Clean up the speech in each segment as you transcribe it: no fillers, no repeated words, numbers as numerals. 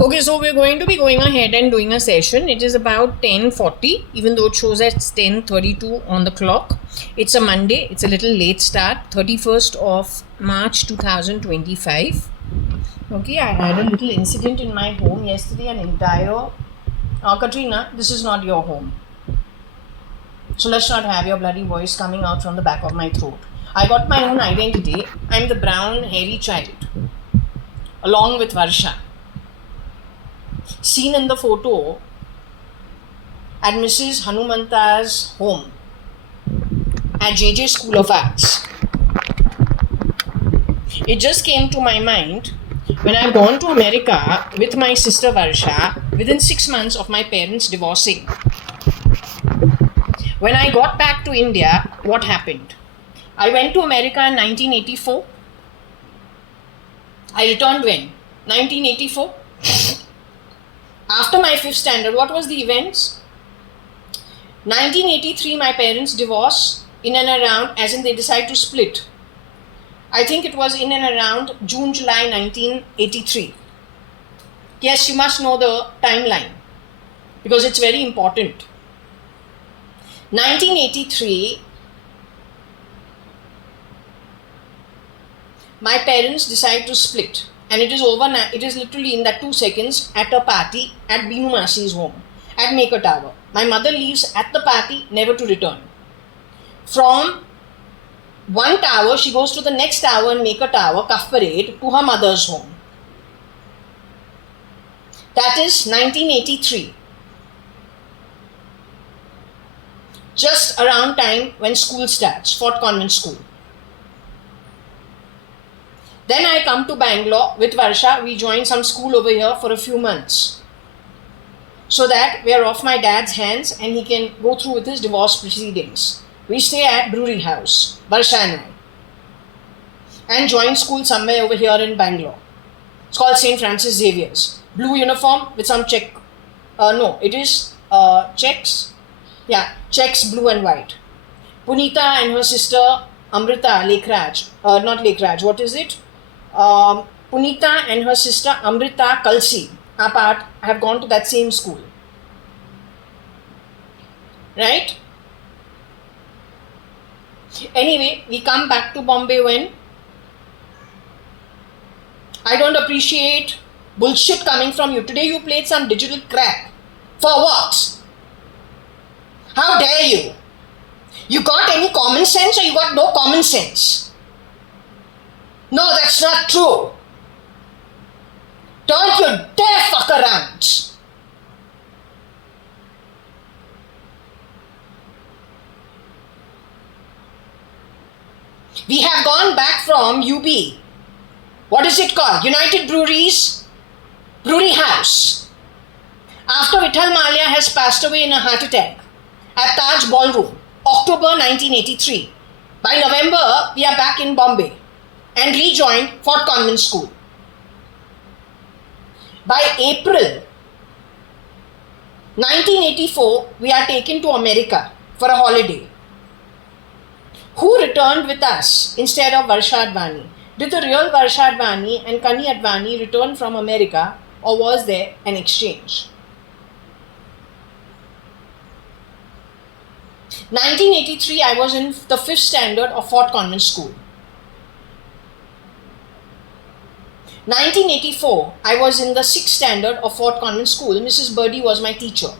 Okay, so we're going to be going ahead and doing a session. It is about 10:40, even though it shows at 10:32 on the clock. It's a Monday. It's a little late start, 31st of March 2025. Okay, I had a little incident in my home yesterday, an entire... Katrina, this is not your home. So let's not have your bloody voice coming out from the back of my throat. I got my own identity. I'm the brown, hairy child, along with Varsha. Seen in the photo at Mrs. Hanumanta's home at JJ School of Arts. It just came to my mind when I've gone to America with my sister Varsha within 6 months of my parents divorcing. When I got back to India, what happened? I went to America in 1984. I returned when? 1984. After my 5th standard, what was the events? 1983, my parents divorce in and around, as in they decide to split. I think it was in and around June, July 1983. Yes, you must know the timeline because it's very important. 1983, my parents decide to split. And it is over. It is literally in that 2 seconds at a party at Binu Masi's home at Maker Tower. My mother leaves at the party, never to return. From one tower, she goes to the next tower in Maker Tower, Cuff Parade, to her mother's home. That is 1983. Just around time when school starts, Fort Convent School. Then I come to Bangalore with Varsha. We join some school over here for a few months so that we are off my dad's hands and he can go through with his divorce proceedings. We stay at Brewery House, Varsha and I, and join school somewhere over here in Bangalore. It's called St. Francis Xavier's. Blue uniform with some check. It is checks. Yeah, checks, blue and white. Punita and her sister Amrita Lekhraj. Not Lekhraj, what is it? Punita and her sister Amrita Kalsi have gone to that same school. Right? Anyway, we come back to Bombay when I don't appreciate bullshit coming from you. Today you played some digital crap. For what? How dare you? You got any common sense or you got no common sense? No, that's not true. Don't you dare fuck around. We have gone back from UB. What is it called? United Breweries? Brewery House. After Vithal Malia has passed away in a heart attack at Taj Ballroom, October 1983. By November, we are back in Bombay and rejoined Fort Convent School. By April 1984, we are taken to America for a holiday. Who returned with us instead of JAYA.ADVANI? Did the real JAYA.ADVANI and Kani.ADVANI return from America, or was there an exchange? 1983, I was in the 5th standard of Fort Convent School. 1984, I was in the 6th standard of Fort Convent School. Mrs. Birdie was my teacher.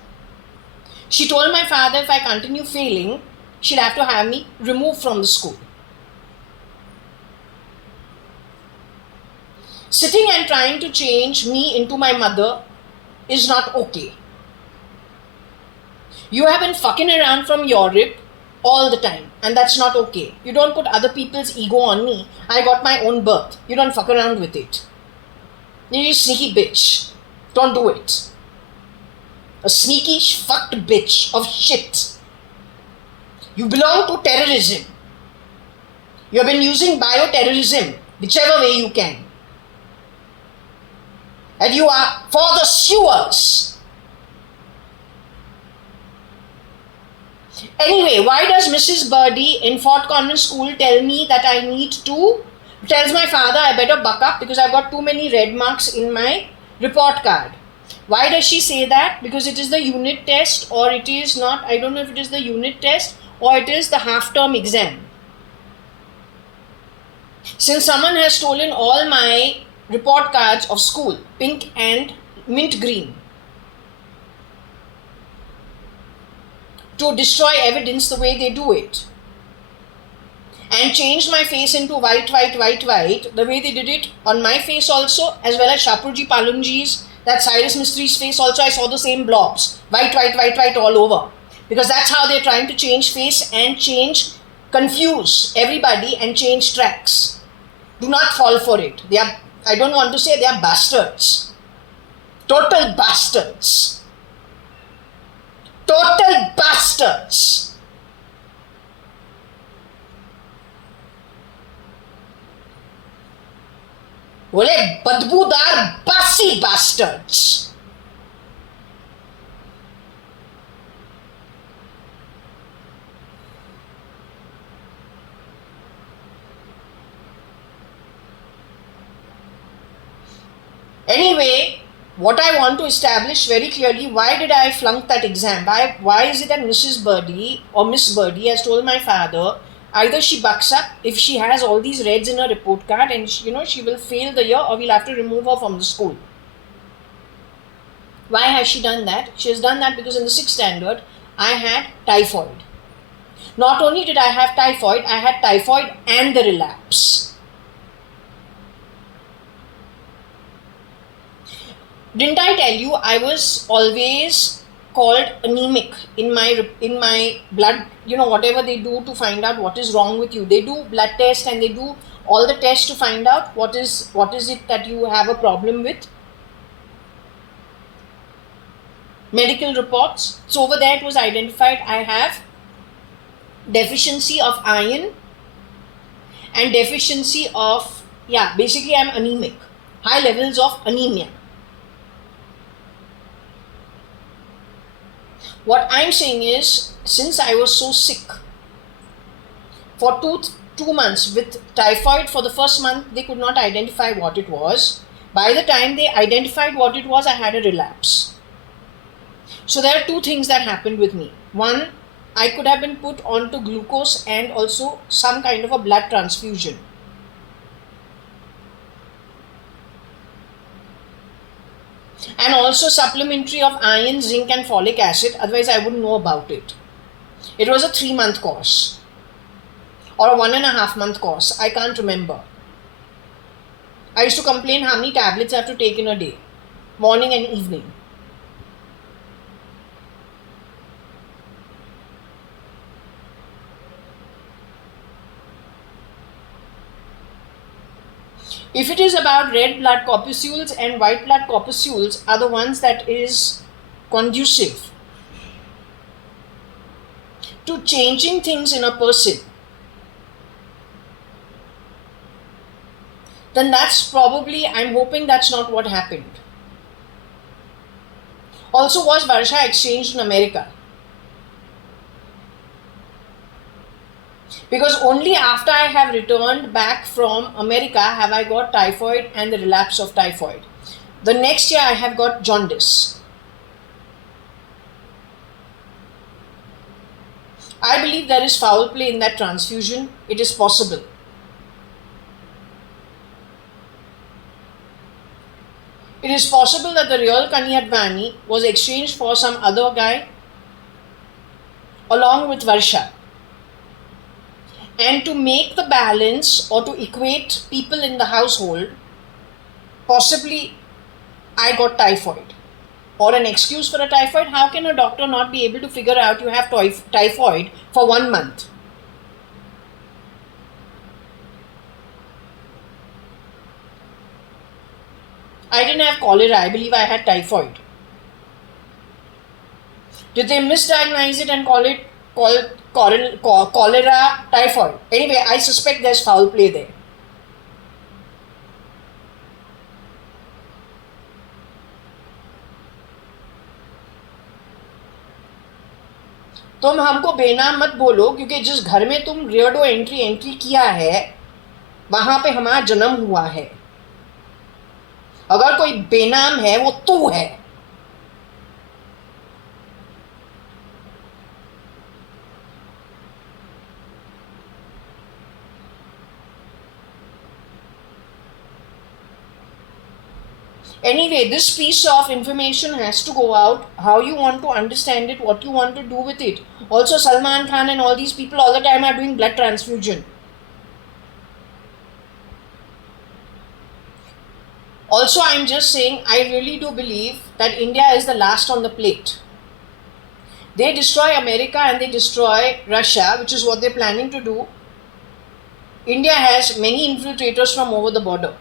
She told my father if I continue failing, she'll have to have me removed from the school. Sitting and trying to change me into my mother is not okay. You have been fucking around from Europe all the time, and that's not okay. You don't put other people's ego on me. I got my own birth. You don't fuck around with it. You sneaky bitch. Don't do it. A sneaky fucked bitch of shit. You belong to terrorism. You have been using bioterrorism, whichever way you can. And you are for the sewers. Anyway, why does Mrs. Birdie in Fort Convent School tell me that I need to, tells my father I better buck up because I've got too many red marks in my report card. Why does she say that? Because it is the unit test, or it is not, I don't know if it is the unit test or it is the half-term exam. Since someone has stolen all my report cards of school, pink and mint green, to destroy evidence the way they do it, and changed my face into white, the way they did it on my face also, as well as Shapurji Palunji's, that Cyrus Mistri's face also, I saw the same blobs, white all over, because that's how they're trying to change face and confuse everybody and change tracks. Do not fall for it. They are, I don't want to say they are bastards. Total bastards. Total bastards. बोले बदबूदार बासी bastards. Anyway, what I want to establish very clearly, why did I flunk that exam? Why is it that Mrs. Birdie or Miss Birdie has told my father, either she bucks up if she has all these reds in her report card and she will fail the year, or we'll have to remove her from the school. Why has she done that? She has done that because in the 6th standard, I had typhoid. Not only did I have typhoid, I had typhoid and the relapse. Didn't I tell you I was always called anemic in my blood, whatever they do to find out what is wrong with you. They do blood test and they do all the tests to find out what is it that you have a problem with. Medical reports. So over there it was identified I have deficiency of iron and deficiency of, basically I'm anemic. High levels of anemia. What I'm saying is, since I was so sick for two months with typhoid, for the first month they could not identify what it was. By the time they identified what it was, I had a relapse. So there are two things that happened with me. One, I could have been put onto glucose and also some kind of a blood transfusion. And also supplementary of iron, zinc and folic acid, otherwise I wouldn't know about it. It was a 3-month course or a 1.5-month course, I can't remember. I used to complain how many tablets I have to take in a day, morning and evening. If it is about red blood corpuscles and white blood corpuscles are the ones that is conducive to changing things in a person, then that's probably, I'm hoping that's not what happened. Also, was Varsha exchanged in America? Because only after I have returned back from America have I got typhoid and the relapse of typhoid. The next year I have got jaundice. I believe there is foul play in that transfusion. It is possible. It is possible that the real JAYA.ADVANI was exchanged for some other guy along with Varsha. And to make the balance or to equate people in the household, possibly I got typhoid. Or an excuse for a typhoid. How can a doctor not be able to figure out you have typhoid for 1 month? I didn't have cholera, I believe I had typhoid. Did they misdiagnose it and call it cholera typhoid? Anyway, I suspect there's foul play there. तुम हमको बेनाम मत बोलो, क्योंकि जिस घर में तुम रियर्डो entry किया है वहां पे हमारा जन्म हुआ है. अगर कोई बेनाम है वो तू है. Anyway, this piece of information has to go out. How you want to understand it, what you want to do with it. Also, Salman Khan and all these people all the time are doing blood transfusion. Also, I'm just saying, I really do believe that India is the last on the plate. They destroy America and they destroy Russia, which is what they're planning to do. India has many infiltrators from over the border.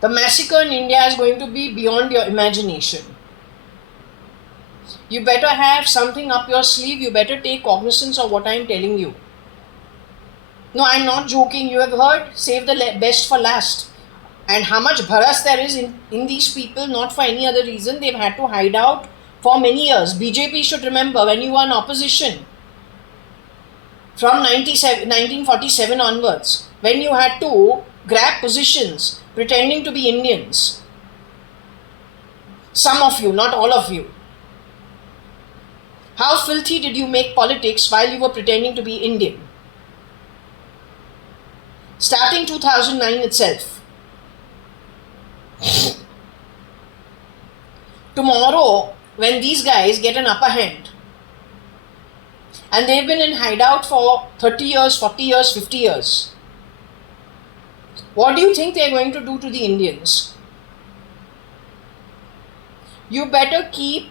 The massacre in India is going to be beyond your imagination. You better have something up your sleeve. You better take cognizance of what I'm telling you. No, I'm not joking. You have heard, save the best for last. And how much bharas there is in these people, not for any other reason. They've had to hide out for many years. BJP should remember, when you were in opposition, from 1947 onwards, when you had to grab positions pretending to be Indians. Some of you, not all of you. How filthy did you make politics while you were pretending to be Indian? Starting 2009 itself. Tomorrow, when these guys get an upper hand, and they've been in hideout for 30 years, 40 years, 50 years, what do you think they're going to do to the Indians? You better keep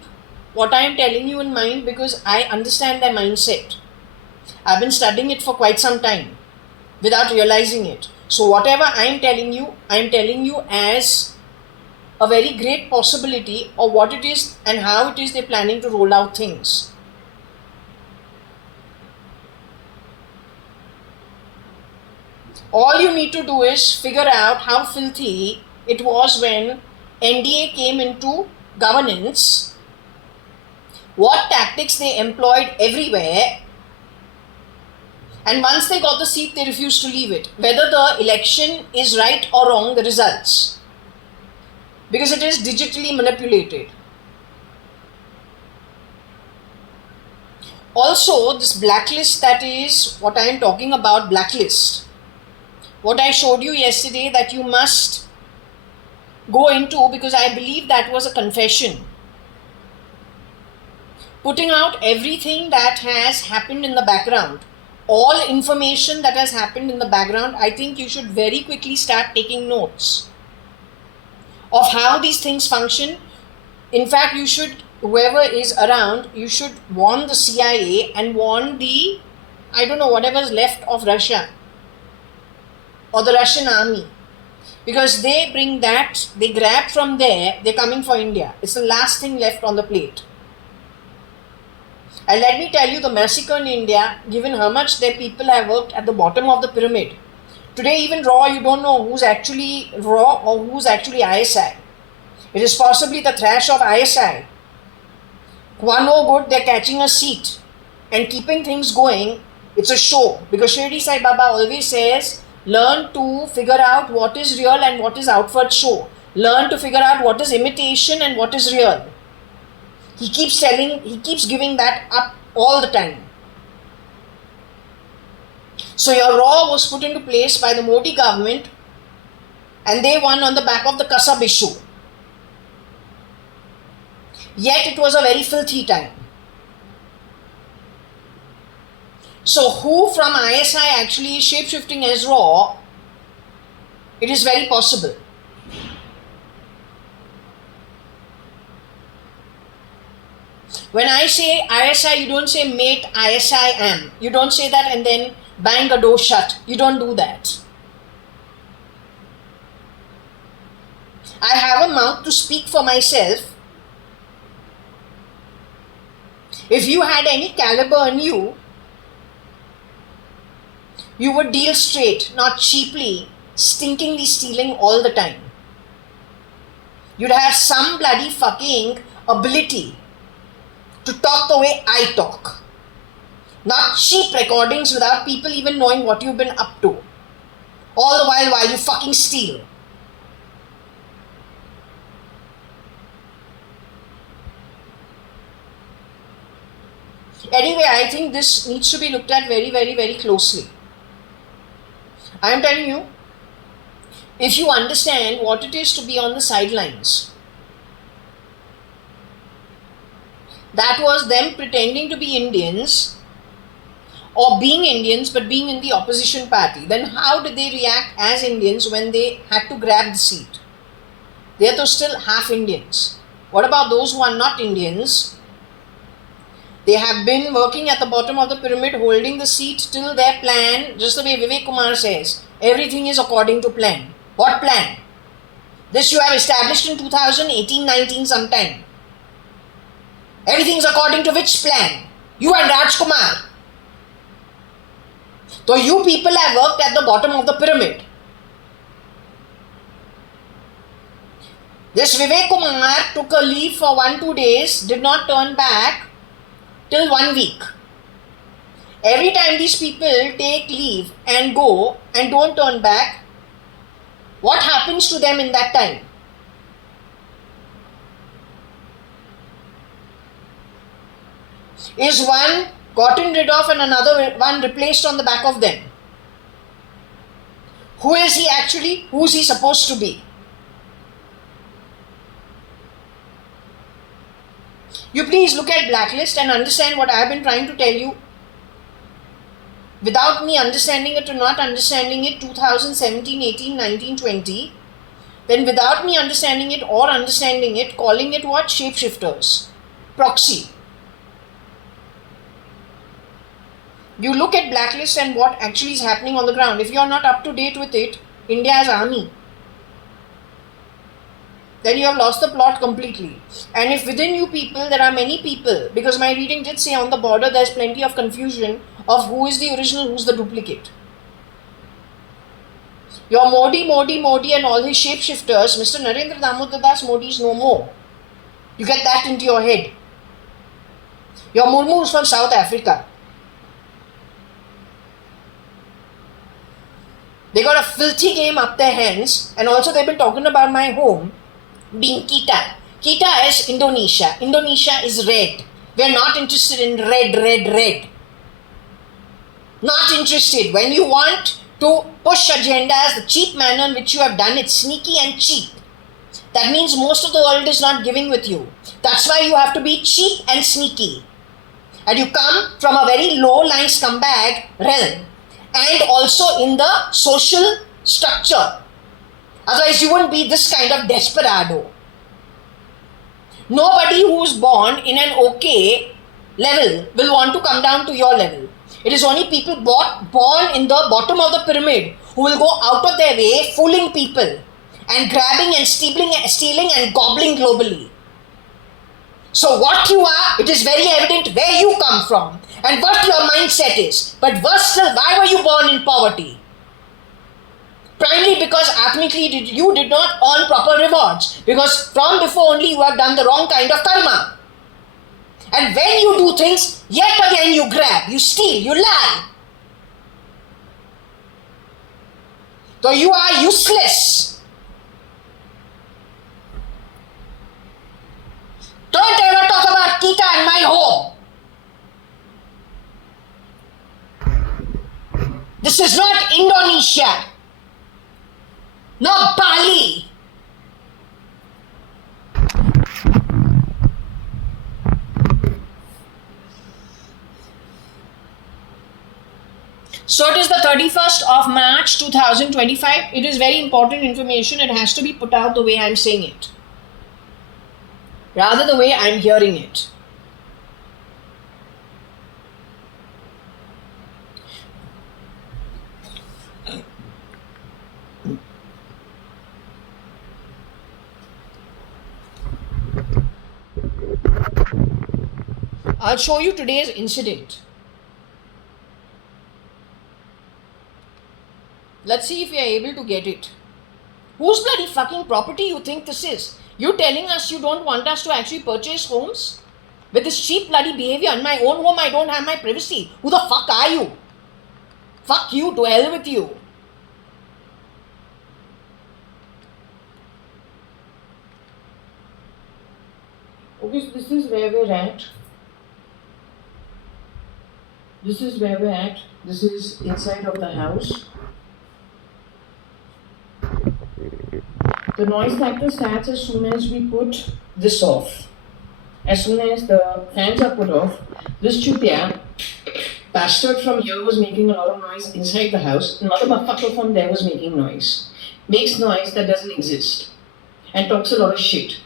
what I'm telling you in mind, because I understand their mindset. I've been studying it for quite some time without realizing it. So whatever I'm telling you as a very great possibility of what it is and how it is they're planning to roll out things. All you need to do is figure out how filthy it was when NDA came into governance, what tactics they employed everywhere, and once they got the seat, they refused to leave it. Whether the election is right or wrong, the results, because it is digitally manipulated. Also, this blacklist, that is what I am talking about, blacklist. What I showed you yesterday that you must go into, because I believe that was a confession. Putting out everything that has happened in the background, all information that has happened in the background. I think you should very quickly start taking notes of how these things function. In fact, you should, whoever is around, you should warn the CIA and warn the, I don't know, whatever is left of Russia or the Russian army, because they bring that, they grab from there, they're coming for India. It's the last thing left on the plate. And let me tell you, the massacre in India, given how much their people have worked at the bottom of the pyramid. Today, even raw, you don't know who's actually raw or who's actually ISI. It is possibly the thrash of ISI. One more good, they're catching a seat and keeping things going. It's a show, because Shirdi Sai Baba always says, learn to figure out what is real and what is outward show. Learn to figure out what is imitation and what is real. He keeps giving that up all the time. So your raw was put into place by the Modi government, and they won on the back of the Kasab issue. Yet it was a very filthy time. So who from ISI actually is shape-shifting as raw? It is very possible. When I say ISI, you don't say mate ISI am. You don't say that and then bang a door shut. You don't do that. I have a mouth to speak for myself. If you had any caliber in you, you would deal straight, not cheaply, stinkingly stealing all the time. You'd have some bloody fucking ability to talk the way I talk. Not cheap recordings without people even knowing what you've been up to. All the while you fucking steal. Anyway, I think this needs to be looked at very, very, very closely. I am telling you, if you understand what it is to be on the sidelines, that was them pretending to be Indians or being Indians but being in the opposition party, then how did they react as Indians when they had to grab the seat? They are still half Indians. What about those who are not Indians? They have been working at the bottom of the pyramid, holding the seat till their plan, just the way Vivek Kumar says, everything is according to plan. What plan? This you have established in 2018-19 sometime. Everything is according to which plan? You and Rajkumar. So you people have worked at the bottom of the pyramid. This Vivek Kumar took a leave for 1-2 days, did not turn back till 1 week. Every time these people take leave and go and don't turn back, what happens to them in that time? Is one gotten rid of and another one replaced on the back of them? Who is he actually? Who is he supposed to be? You please look at Blacklist and understand what I have been trying to tell you. Without me understanding it or not understanding it 2017, 18, 19, 20, then without me understanding it or understanding it, calling it what? Shapeshifters. Proxy. You look at Blacklist and what actually is happening on the ground. If you are not up to date with it, India's army, then you have lost the plot completely. And if within you people, there are many people, because my reading did say on the border there's plenty of confusion of who is the original, who's the duplicate. Your Modi and all his shapeshifters, Mr. Narendra Damodar Das Modi is no more. You get that into your head. Your Murmu is from South Africa. They got a filthy game up their hands, and also they've been talking about my home being Kita. Kita is Indonesia. Indonesia is red. We're not interested in red. Not interested. When you want to push agendas, the cheap manner in which you have done it, sneaky and cheap. That means most of the world is not giving with you. That's why you have to be cheap and sneaky. And you come from a very low-line scumbag realm. And also in the social structure. Otherwise you wouldn't be this kind of desperado. Nobody who is born in an okay level will want to come down to your level. It is only people born in the bottom of the pyramid who will go out of their way fooling people and grabbing and stealing and gobbling globally. So what you are, it is very evident where you come from and what your mindset is. But worse still, why were you born in poverty? Primarily because ethnically you did not earn proper rewards. Because from before only you have done the wrong kind of karma. And when you do things, yet again you grab, you steal, you lie. So you are useless. Don't ever talk about Kita and my home. This is not Indonesia. Not Bali. So it is the 31st of March 2025. It is very important information. It has to be put out the way I am saying it, rather the way I am hearing it. I'll show you today's incident. Let's see if we are able to get it. Whose bloody fucking property you think this is? You telling us you don't want us to actually purchase homes? With this cheap bloody behavior. In my own home I don't have my privacy. Who the fuck are you? Fuck you, to hell with you. Okay, so this is where we're at. This is where we're at. This is inside of the house. The noise factor starts as soon as we put this off. As soon as the fans are put off, this chutia bastard from here was making a lot of noise inside the house. Another motherfucker from there was making noise. Makes noise that doesn't exist. And talks a lot of shit.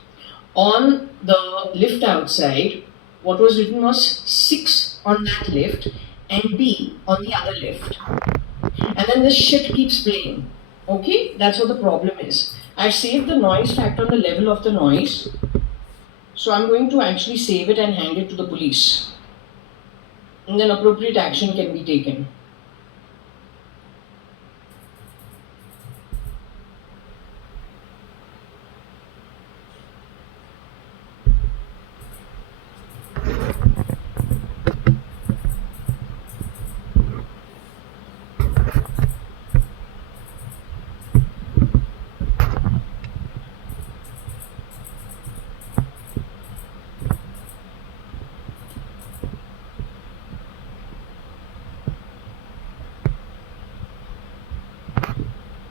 On the lift outside, what was written was 6 on that lift and B on the other lift. And then this shit keeps playing. Okay? That's what the problem is. I've saved the noise factor on the level of the noise. So I'm going to actually save it and hand it to the police. And then appropriate action can be taken.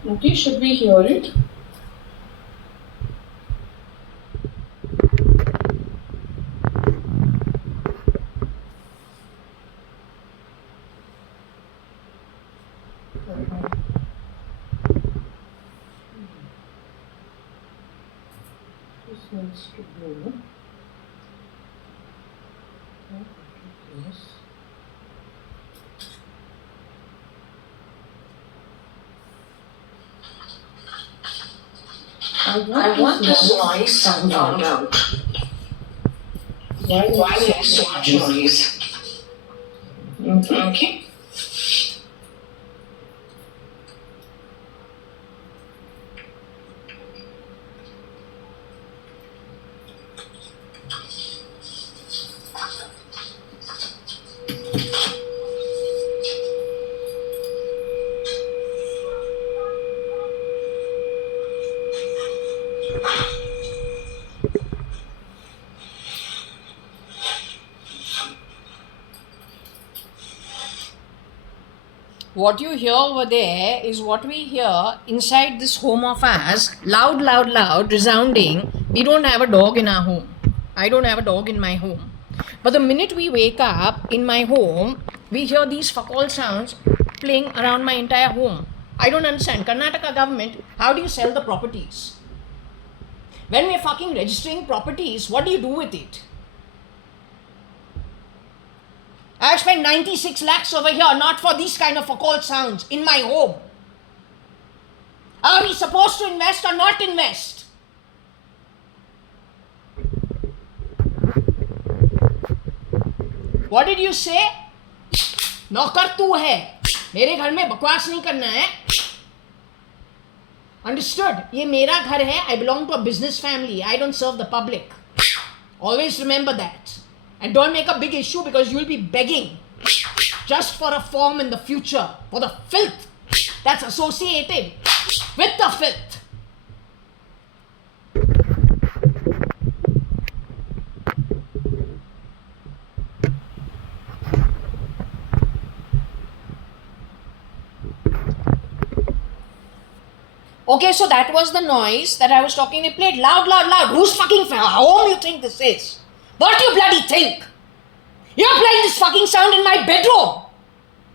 Okay, should we hear it? This needs to go. Yes. I want this noise found out. Why there's so much noise? Okay. What you hear over there is what we hear inside this home of ours. Loud, loud, loud, resounding. We don't have a dog in our home. I don't have a dog in my home. But the minute we wake up in my home, we hear these fuck all sounds playing around my entire home. I don't understand. Karnataka government, how do you sell the properties? When we're fucking registering properties, what do you do with it? I've spent 96 lakhs over here, not for these kind of occult sounds in my home. Are we supposed to invest or not invest? What did you say? नौकर तू है, मेरे घर में बकवास नहीं करना है. Understood? ये मेरा घर है. I belong to a business family. I don't serve the public. Always remember that. And don't make a big issue because you will be begging just for a form in the future for the filth that's associated with the filth. Okay, so that was the noise that I was talking. It played loud, loud, loud. Whose fucking home you think this is? What do you bloody think? You're playing this fucking sound in my bedroom.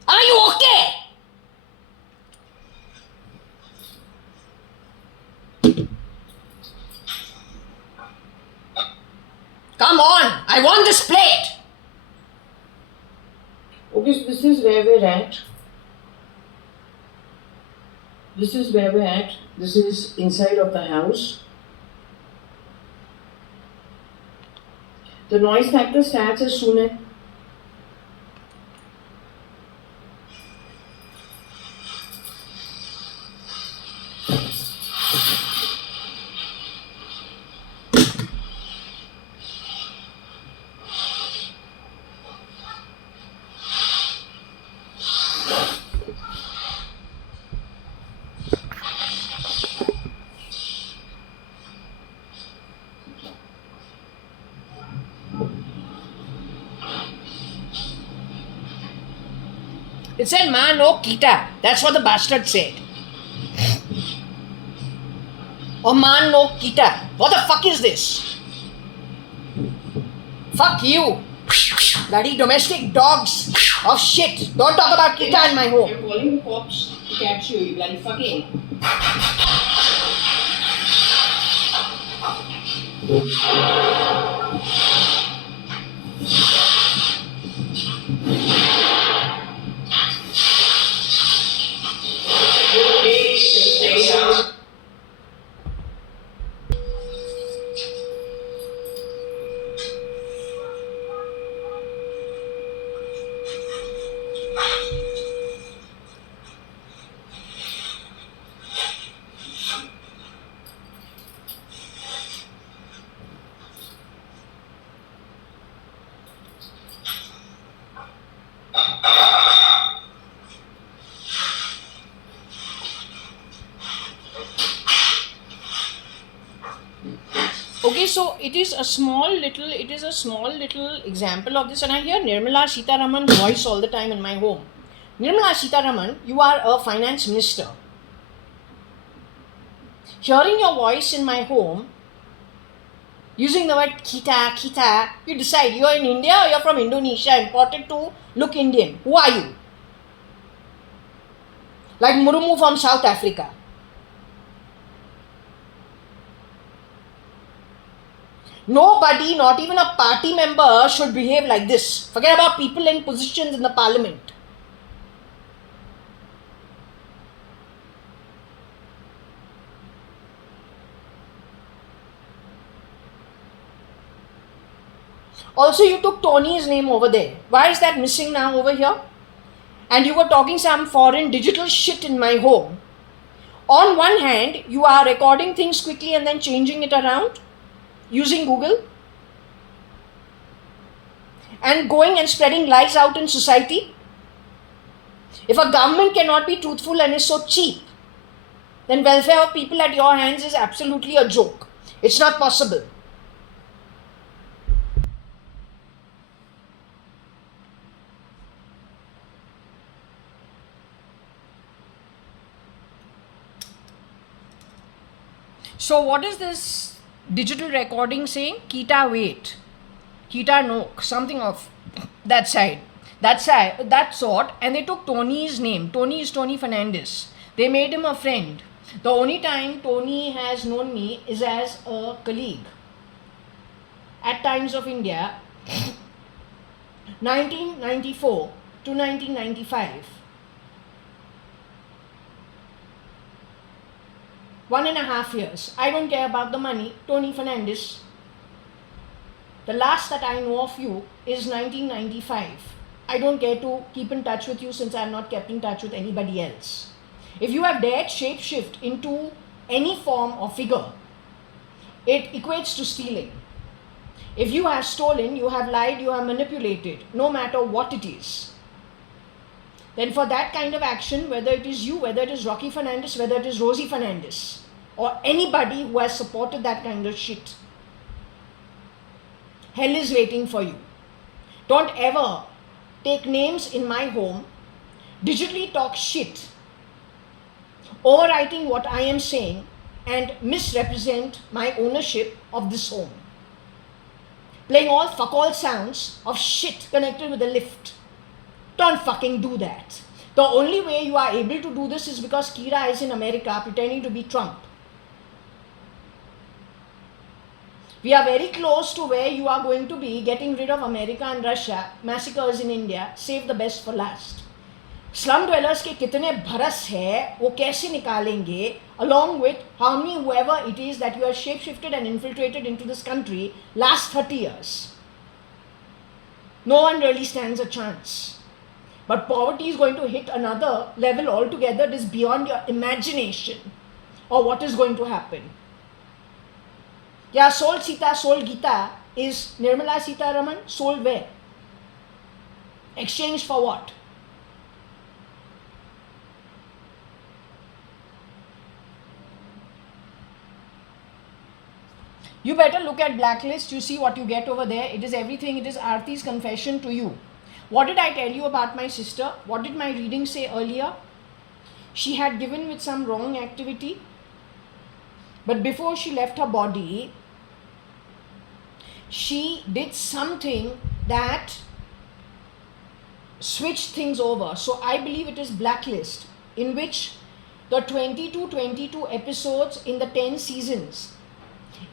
Are you okay? Come on, I want this plate. Okay, so this is where we're at. This is where we're at. This is inside of the house. The noise factor starts as soon as It said Ma no Kita. That's what the bastard said. Or Man no Kita. What the fuck is this? Fuck you. Bloody domestic dogs of shit. Don't talk about Kita in my home. You're calling the cops to catch you, you bloody fucking. Okay, so it is a small little example of this, and I hear Nirmala Sitharaman's voice all the time in my home. Nirmala Sitharaman, you are a finance minister. Hearing your voice in my home, using the word kita, you decide you are in India or you are from Indonesia, imported to look Indian. Who are you? Like Murumu from South Africa. Nobody, not even a party member, should behave like this. Forget about people in positions in the parliament. Also, you took Tony's name over there. Why is that missing now over here? And you were talking some foreign digital shit in my home. On one hand, you are recording things quickly and then changing it around using Google and going and spreading lies out in society. If a government cannot be truthful and is so cheap, then welfare of people at your hands is absolutely a joke. It's not possible. So what is this digital recording saying? Kita wait, Kita no, something of that side, that sort. And they took Tony's name. Tony is Tony Fernandez. They made him a friend. The only time Tony has known me is as a colleague at Times of India, 1994 to 1995. 1.5 years. I don't care about the money. Tony Fernandez. The last that I know of you is 1995. I don't care to keep in touch with you since I have not kept in touch with anybody else. If you have dared shapeshift into any form or figure, it equates to stealing. If you have stolen, you have lied, you have manipulated, no matter what it is. Then for that kind of action, whether it is you, whether it is Rocky Fernandez, whether it is Rosie Fernandez, or anybody who has supported that kind of shit, hell is waiting for you. Don't ever take names in my home, digitally talk shit, overwriting what I am saying, and misrepresent my ownership of this home. Playing all fuck all sounds of shit connected with the lift. Don't fucking do that. The only way you are able to do this is because Kira is in America pretending to be Trump. We are very close to where you are going to be getting rid of America and Russia, massacres in India, save the best for last. Slum dwellers के कितने भरस है वो कैसे निकालेंगे, along with how many whoever it is that you have shapeshifted and infiltrated into this country last 30 years. No one really stands a chance. But poverty is going to hit another level altogether. It is beyond your imagination or what is going to happen. Yeah, sold Sita, sold Gita is Nirmala Sitharaman, sold where? Exchanged for what? You better look at Blacklist. You see what you get over there. It is everything. It is Aarti's confession to you. What did I tell you about my sister? What did my reading say earlier? She had given with some wrong activity, but before she left her body, she did something that switched things over. So I believe it is Blacklist, in which the 22 episodes in the 10 seasons,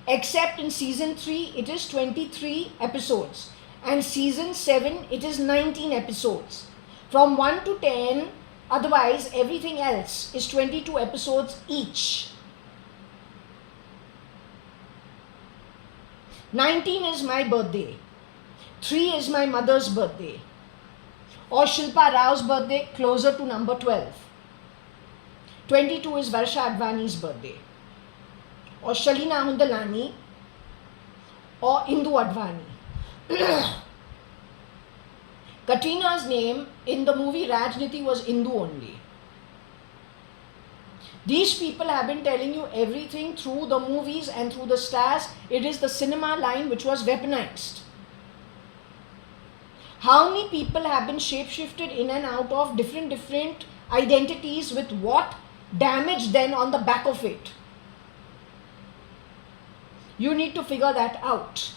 except in season 3 it is 23 episodes, and season 7 it is 19 episodes from 1 to 10. Otherwise everything else is 22 episodes each. 19 is my birthday, 3 is my mother's birthday, or Shilpa Rao's birthday, closer to number 12. 22 is JAYA.ADVANI's birthday, or Shalina Hundalani, or Indu Advani. Katrina's name in the movie Rajniti was Indu only. These people have been telling you everything through the movies and through the stars. It is the cinema line which was weaponized. How many people have been shapeshifted in and out of different identities with what damage then on the back of it? You need to figure that out.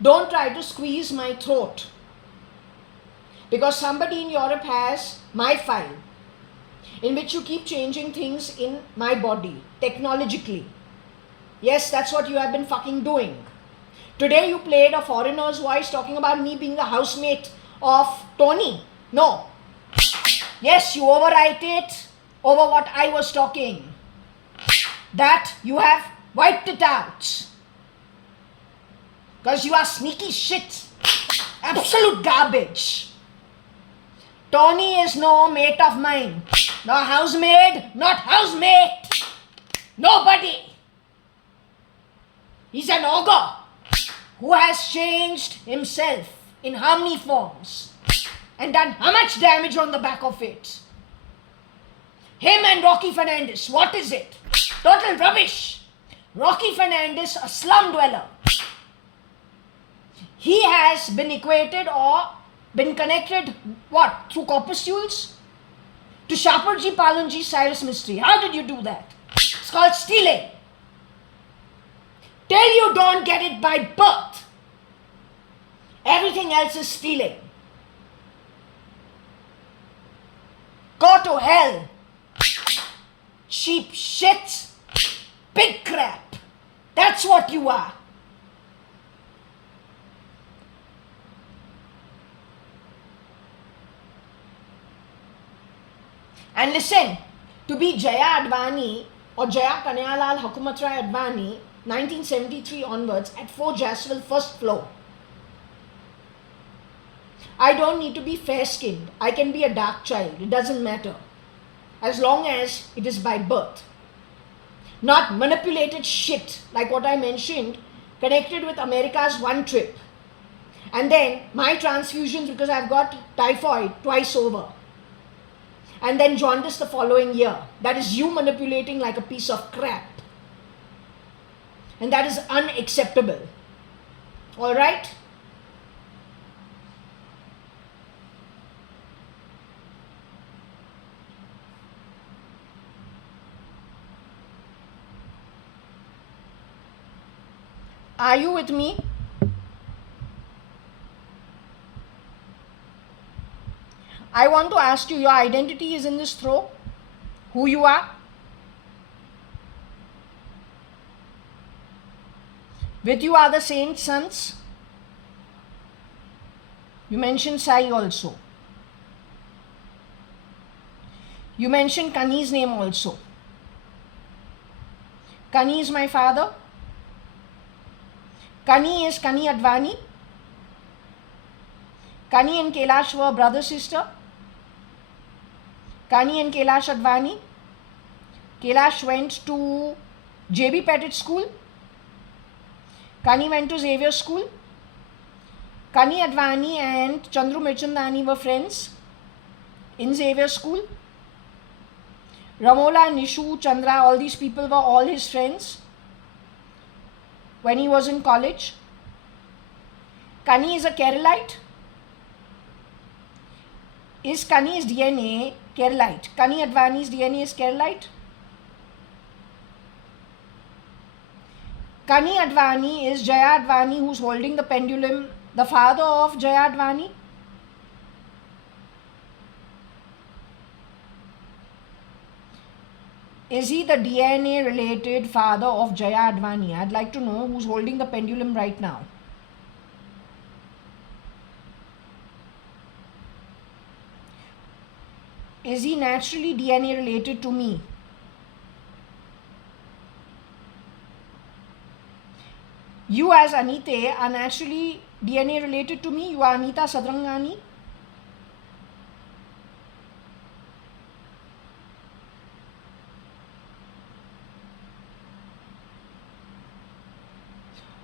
Don't try to squeeze my throat, because somebody in Europe has my file in which you keep changing things in my body technologically. Yes, that's what you have been fucking doing. Today you played a foreigner's voice talking about me being the housemate of Tony. No. Yes, you overwrite it over what I was talking. That you have wiped it out. Because you are sneaky shit. Absolute garbage. Tony is no mate of mine. No housemaid, not housemate. Nobody. He's an ogre who has changed himself in how many forms and done how much damage on the back of it. Him and Rocky Fernandez, what is it? Total rubbish. Rocky Fernandez, a slum dweller. He has been equated or been connected, what, through corpuscules? To Shaparji Palanji's Cyrus mystery. How did you do that? It's called stealing. Till you don't get it by birth, everything else is stealing. Go to hell. Cheap shit. Big crap. That's what you are. And listen, to be JAYA.ADVANI or Jaya Kanayalal Hukumatrai Advani, 1973 onwards, at 4 Jaswell, first floor. I don't need to be fair-skinned. I can be a dark child. It doesn't matter. As long as it is by birth. Not manipulated shit like what I mentioned, connected with America's one trip. And then my transfusions because I've got typhoid twice over. And then jaundice the following year. That is you manipulating like a piece of crap. And that is unacceptable. Alright? Are you with me? I want to ask you, your identity is in this throw? Who you are? With you are the saint sons. You mentioned Sai also. You mentioned Kani's name also. Kani is my father. Kani is Kani Advani. Kani and Kailash were brother-sister. Kani and Kailash Advani. Kailash went to JB Pettit School. Kani went to Xavier School. Kani Advani and Chandru Mirchandani were friends in Xavier School. Ramola, Nishu, Chandra, all these people were all his friends when he was in college. Kani is a Keralite? Is Kani's DNA Keralite? Kani Advani's DNA is Keralite? Kani Advani is Jaya.ADVANI, who's holding the pendulum, the father of Jaya.ADVANI? Is he the DNA related father of Jaya.ADVANI? I'd like to know who's holding the pendulum right now. Is he naturally DNA related to me? You as Anite are naturally DNA related to me. You are Anita Sadrangani.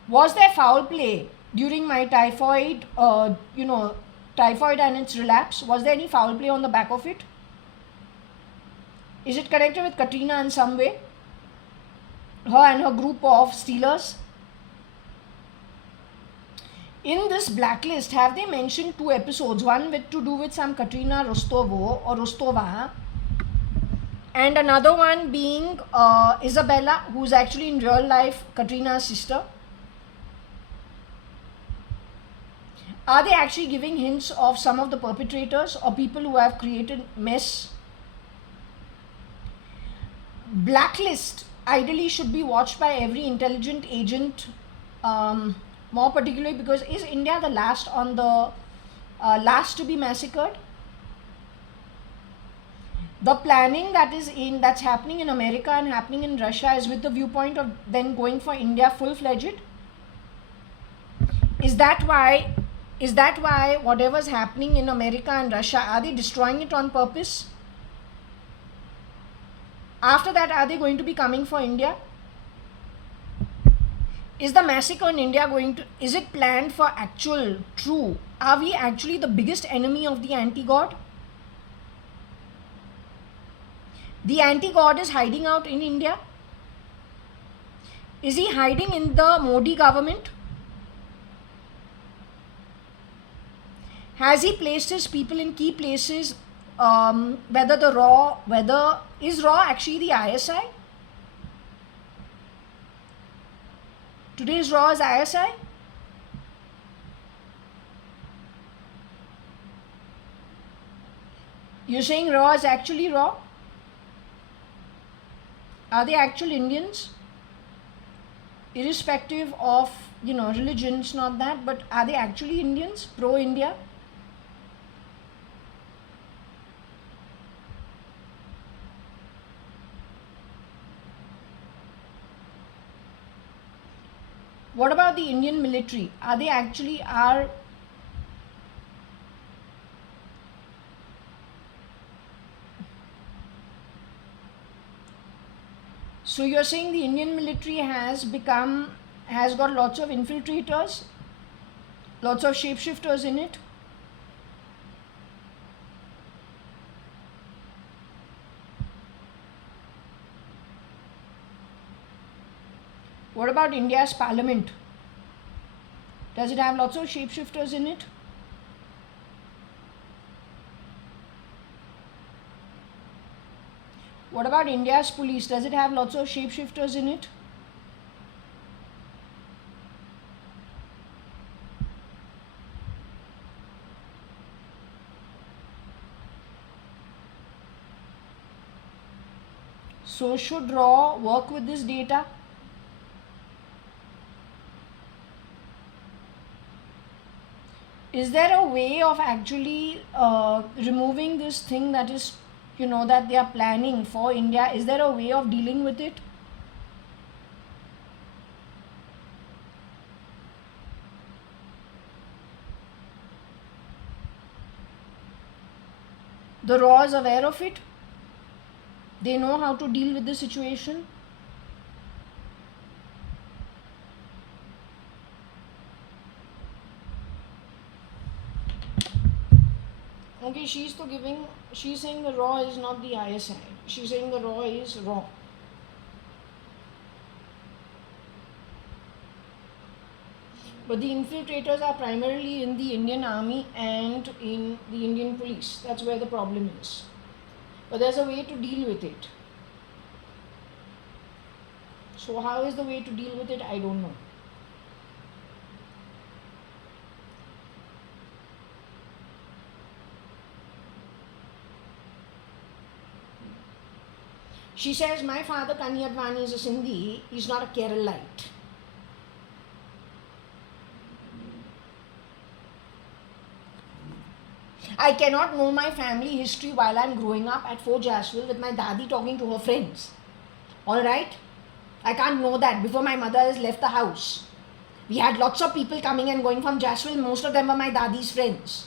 Was there foul play during my typhoid, typhoid and its relapse? Was there any foul play on the back of it? Is it connected with Katrina in some way? Her and her group of stealers? In this blacklist, have they mentioned 2 episodes? One with to do with some Katrina Rostovo or Rostova, and another one being Isabella, who's actually in real life Katrina's sister. Are they actually giving hints of some of the perpetrators or people who have created mess? Blacklist ideally should be watched by every intelligent agent, more particularly because is India the last to be massacred? The planning that's happening in America and happening in Russia is with the viewpoint of then going for India full-fledged. Is that why whatever's happening in America and Russia, are they destroying it on purpose? After that, are they going to be coming for India? Is the massacre in India is it planned for actual, true? Are we actually the biggest enemy of the anti-God? The anti-God is hiding out in India? Is he hiding in the Modi government? Has he placed his people in key places? Is Raw actually the ISI? Today's Raw is ISI? You're saying Raw is actually Raw? Are they actual Indians? Irrespective of, religion, it's not that, but are they actually Indians, pro-India? What about the Indian military? Are they actually So you're saying the Indian military has got lots of infiltrators, lots of shapeshifters in it? What about India's parliament? Does it have lots of shapeshifters in it? What about India's police? Does it have lots of shapeshifters in it? So should RAW work with this data? Is there a way of actually removing this thing that is, that they are planning for India? Is there a way of dealing with it? The RAW is aware of it. They know how to deal with the situation. Okay, she's saying the RAW is not the ISI. She's saying the RAW is RAW. But the infiltrators are primarily in the Indian Army and in the Indian police. That's where the problem is. But there's a way to deal with it. So how is the way to deal with it? I don't know. She says, my father JAYA.ADVANI is a Sindhi. He's not a Keralite. I cannot know my family history while I'm growing up at Fort Jaswell with my dadi talking to her friends. Alright? I can't know that before my mother has left the house. We had lots of people coming and going from Jaswell. Most of them were my dadi's friends.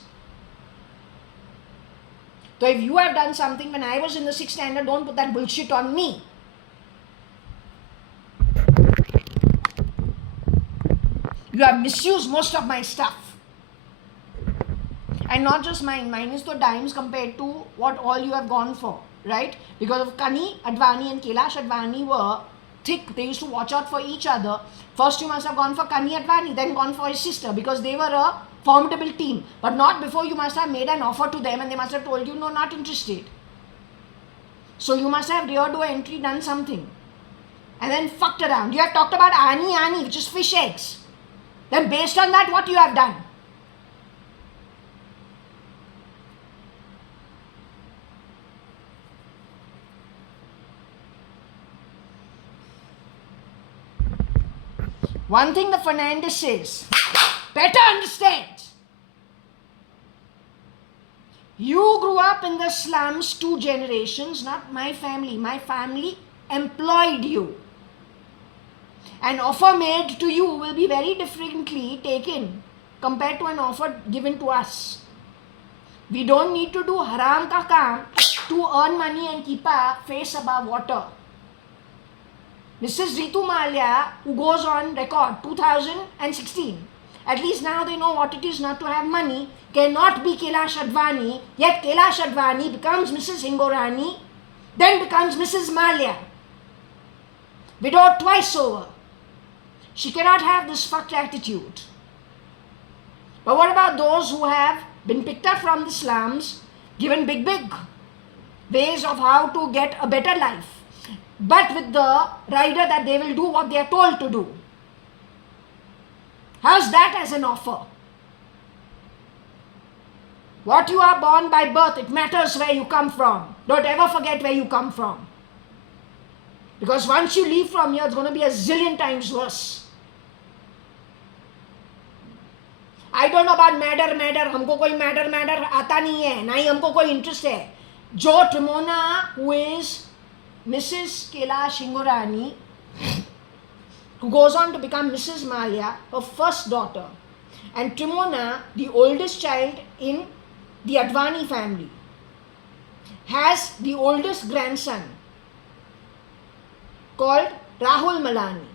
So if you have done something when I was in the 6th standard, don't put that bullshit on me. You have misused most of my stuff. And not just mine. Mine is the dimes compared to what all you have gone for. Right? Because of JAYA.ADVANI and JAYA.ADVANI were thick. They used to watch out for each other. First you must have gone for JAYA.ADVANI, then gone for his sister, because they were a formidable team. But not before you must have made an offer to them and they must have told you, no, not interested. So you must have rear door entry done something. And then fucked around. You have talked about Ani, which is fish eggs. Then based on that, what you have done? One thing the Fernandez says, better understand. You grew up in the slums 2 generations, not my family. My family employed you. An offer made to you will be very differently taken compared to an offer given to us. We don't need to do haram ka kaam to earn money and keep our face above water. Mrs. Ritu Malia, who goes on record 2016, at least now they know what it is not to have money, cannot be JAYA.ADVANI, yet JAYA.ADVANI becomes Mrs. Hingorani, then becomes Mrs. Malia. Widowed twice over. She cannot have this fucked attitude. But what about those who have been picked up from the slums, given big ways of how to get a better life, but with the rider that they will do what they are told to do? How's that as an offer? What you are born by birth, it matters where you come from. Don't ever forget where you come from. Because once you leave from here, it's going to be a zillion times worse. I don't know about matter. हमको कोई matter आता नहीं है, ना ही हमको कोई interest है. Jo Trimona, who is Mrs. Kailash Hingorani, who goes on to become Mrs. Malia, her first daughter, and Trimona, the oldest child in the Advani family, has the oldest grandson called Rahul Malani.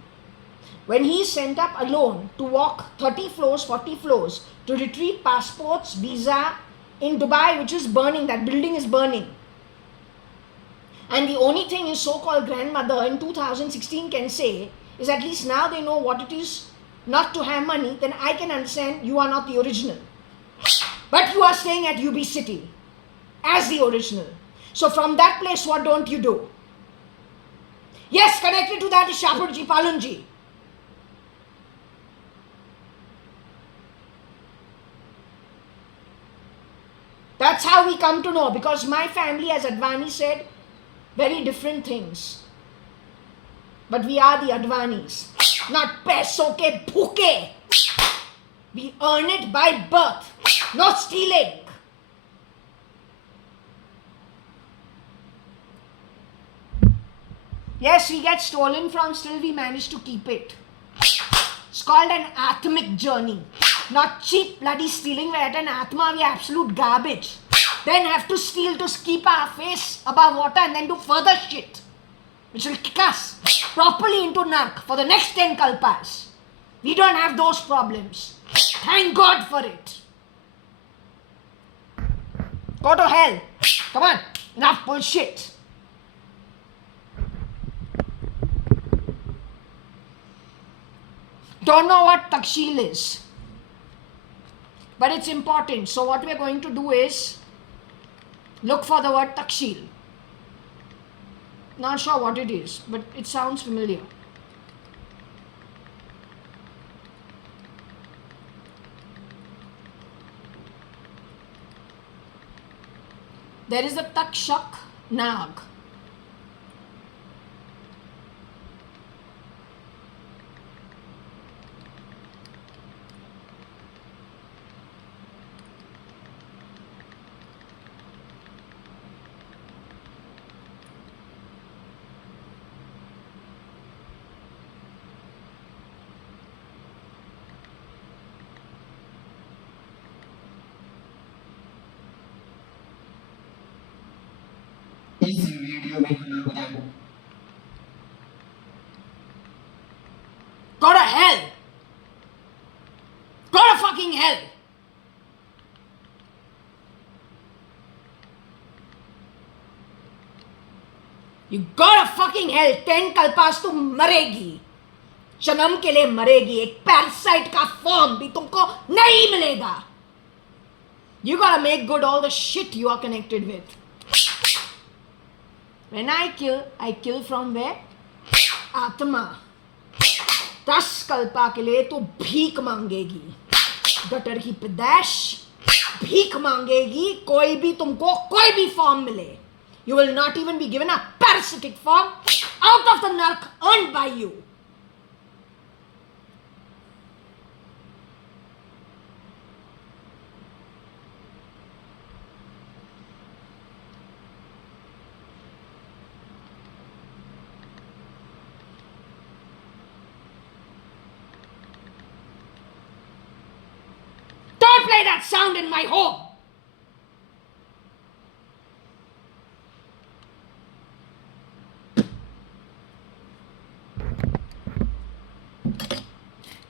When he is sent up alone to walk 30 floors, 40 floors to retrieve passports, visa in Dubai, which is burning, that building is burning. And the only thing his so-called grandmother in 2016 can say is, at least now they know what it is not to have money, then I can understand you are not the original. But you are staying at UB City as the original. So from that place, what don't you do? Yes, connected to that is Shapurji, Palunji. That's how we come to know, because my family, as Advani said, very different things. But we are the Advanis, not peso ke bhuke. We earn it by birth, not stealing. Yes, we get stolen from, still we manage to keep it. It's called an Atmic journey, not cheap bloody stealing where at an Atma we are absolute garbage. Then have to steal to keep our face above water and then do further shit, which will kick us properly into Nark for the next 10 kalpas. We don't have those problems. Thank God for it. Go to hell. Come on, enough bullshit. Don't know what takshil is, but it's important. So what we're going to do is look for the word takshil. Not sure what it is, but it sounds familiar. There is a takshak nag. Go to hell! Go to fucking hell! You go to fucking hell! 10 कल्पास तुम मरेगी, जन्म के लिए मरेगी. एक parasite का form भी तुमको नहीं मिलेगा. You gotta make good all the shit you are connected with. When I kill from where? आत्मा. 10 कल्पा के लिए तो भीख मांगेगी. गटर की पैदाश भीख मांगेगी. कोई भी तुमको कोई भी फॉर्म मिले. You will not even be given a parasitic form out of the narc earned by you. Don't play that sound in my home.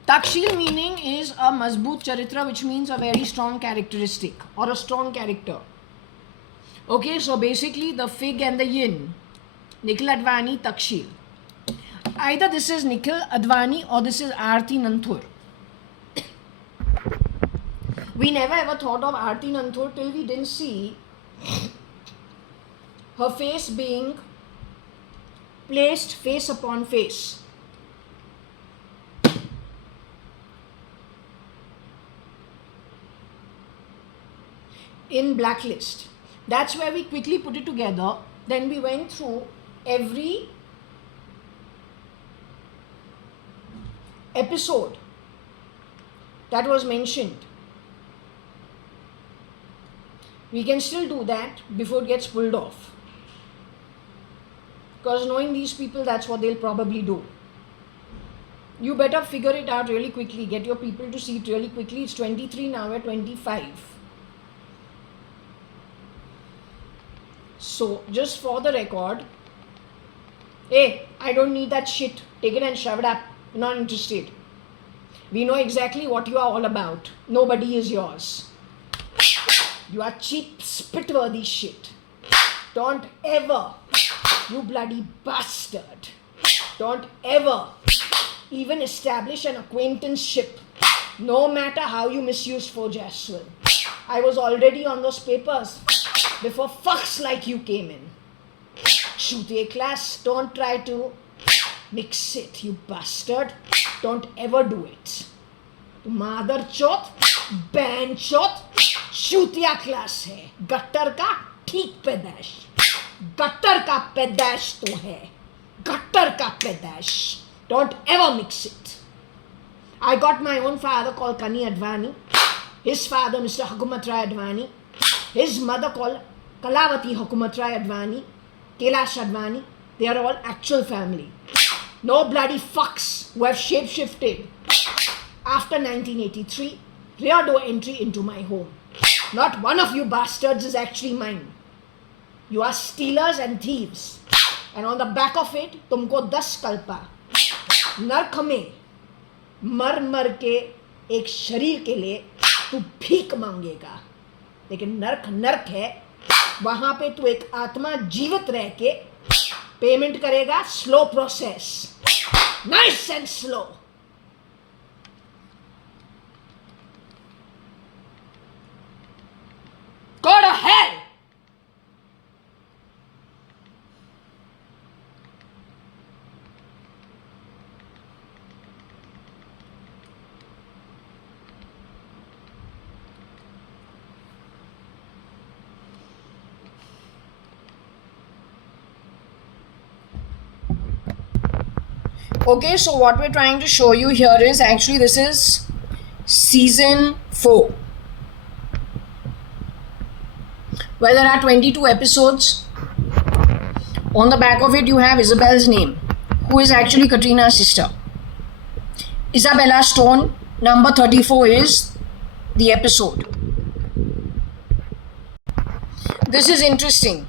Takshil meaning is a mazboot charitra, which means a very strong characteristic or a strong character. Okay, so basically the fig and the yin. Nikhil Advani, Takshil. Either this is Nikhil Advani or this is Aarti Nanthur. We never ever thought of Aarti Nanthur till we didn't see her face being placed face upon face. In blacklist. That's where we quickly put it together. Then we went through every episode that was mentioned. We can still do that before it gets pulled off. Because knowing these people, that's what they'll probably do. You better figure it out really quickly. Get your people to see it really quickly. It's 23 now, we're 25. So, just for the record, hey, I don't need that shit. Take it and shove it up. You're not interested. We know exactly what you are all about. Nobody is yours. You are cheap, spit-worthy shit. Don't ever, you bloody bastard, don't ever even establish an acquaintanceship, no matter how you misused for Jaswal. I was already on those papers before fucks like you came in. Shooty class, don't try to mix it, you bastard. Don't ever do it. Mother chot, ban chot, शूतिया class है. Gutter का ठीक पैदाश. Gutter का पैदाश तो है. Gutter का पैदाश. Don't ever mix it. I got my own father called Kani Advani. His father Mr. Hukumat Rai Advani. His mother called Kalavati Hukumat Rai Advani. Kailash Advani. They are all actual family. No bloody fucks who have shapeshifted after 1983. Rear door entry into my home. Not one of you bastards is actually mine. You are stealers and thieves. And on the back of it, तुमको 10 कल्पा नरक में मर मर के एक शरीर के लिए तू भीख मांगेगा. लेकिन नरक नरक है. वहां पे तू एक आत्मा जीवित रह के पेमेंट करेगा. Slow process. Nice and slow. Okay, so what we're trying to show you here is actually this is season 4, where there are 22 episodes. On the back of it you have Isabel's name, who is actually Katrina's sister. Isabella Stone, number 34 is the episode. This is interesting.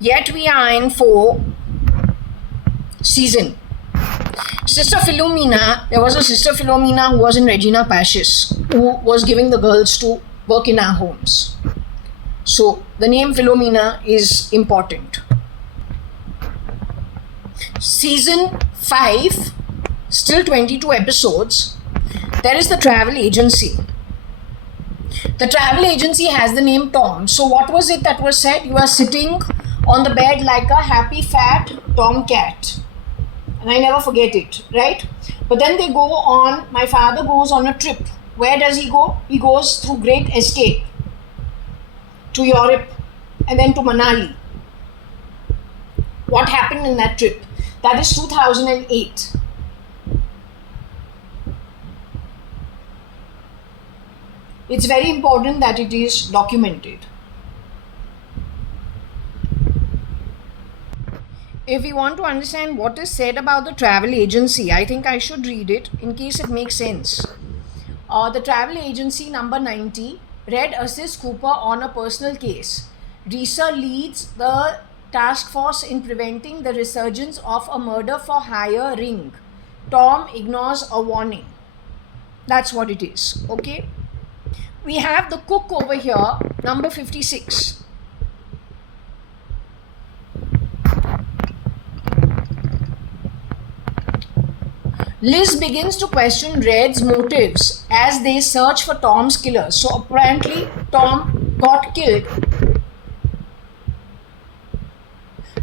Yet we are in 4 season. Sister Philomena, there was a Sister Philomena who was in Regina Pacis, who was giving the girls to work in our homes. So the name Philomena is important. Season 5, still 22 episodes. There is the travel agency. The travel agency has the name Tom. So what was it that was said? You are sitting on the bed like a happy fat tomcat. And I never forget it, right? But then they go on, my father goes on a trip. Where does he go? He goes through Great Escape to Europe and then to Manali. What happened in that trip? That is 2008. It's very important that it is documented. If we want to understand what is said about the travel agency, I think I should read it in case it makes sense. The travel agency number 90, Red assists Cooper on a personal case. Reeser leads the task force in preventing the resurgence of a murder for hire ring. Tom ignores a warning. That's what it is, okay? We have the cook over here, number 56. Liz begins to question Red's motives as they search for Tom's killer. So apparently Tom got killed.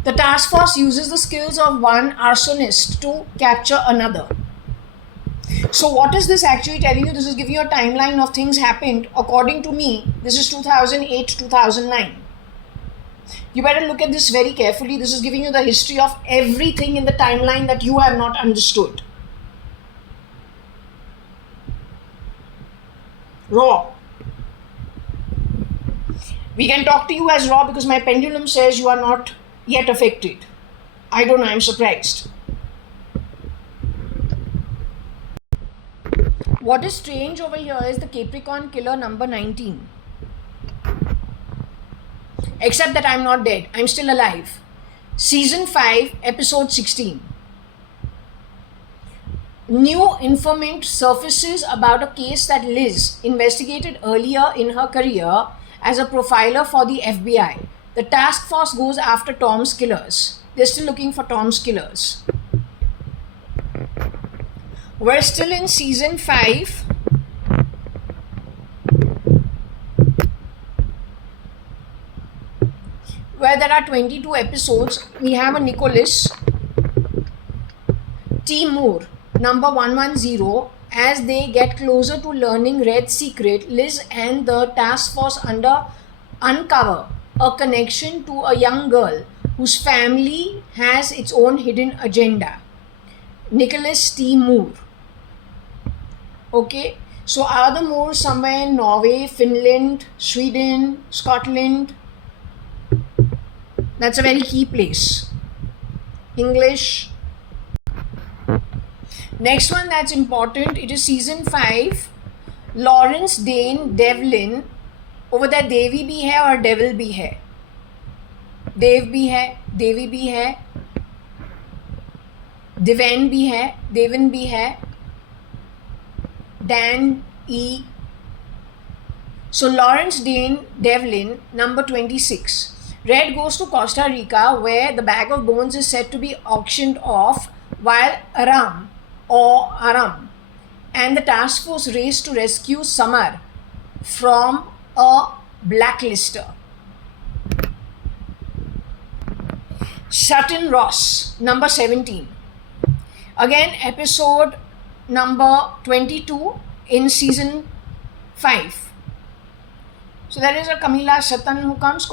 The task force uses the skills of one arsonist to capture another. So what is this actually telling you? This is giving you a timeline of things happened. According to me, this is 2008-2009. You better look at this very carefully. This is giving you the history of everything in the timeline that you have not understood. Raw. We can talk to you as raw because my pendulum says you are not yet affected. I don't know, I'm surprised. What is strange over here is the Capricorn killer number 19. Except that I'm not dead, I'm still alive. Season 5, episode 16. New informant surfaces about a case that Liz investigated earlier in her career as a profiler for the FBI. The task force goes after Tom's killers. They're still looking for Tom's killers. We're still in season 5. Where there are 22 episodes. We have a Nicholas T. Moore, number 110. As they get closer to learning Red's secret, Liz and the task force uncover a connection to a young girl whose family has its own hidden agenda. Nicholas T. Moore. Okay, so are the Moores somewhere in Norway, Finland, Sweden, Scotland? That's a very key place. English. Next one that's important, it is season 5. Lawrence Dane Devlin. Over there Devi bhi hai or devil bhi hai? Dev bhi hai, Devi bhi hai, Devan bhi hai, Devin bhi hai, Dan E. So Lawrence Dane Devlin, number 26. Red goes to Costa Rica where the bag of bones is said to be auctioned off while Aram and the task force race to rescue Samar from a blacklister. Sutton Ross, number 17. Again, episode number 22 in season 5. So there is a Camilla Sutton who comes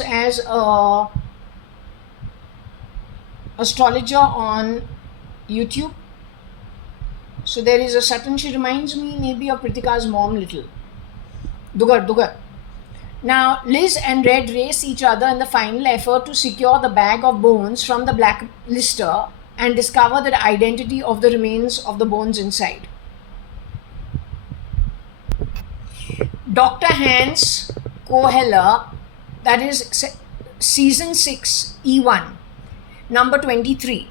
as a astrologer on YouTube. So there is a certain, she reminds me maybe of Pritika's mom little. Dugar. Now, Liz and Red race each other in the final effort to secure the bag of bones from the blacklister and discover the identity of the remains of the bones inside. Dr. Hans Koheller, that is season 6, E1, number 33.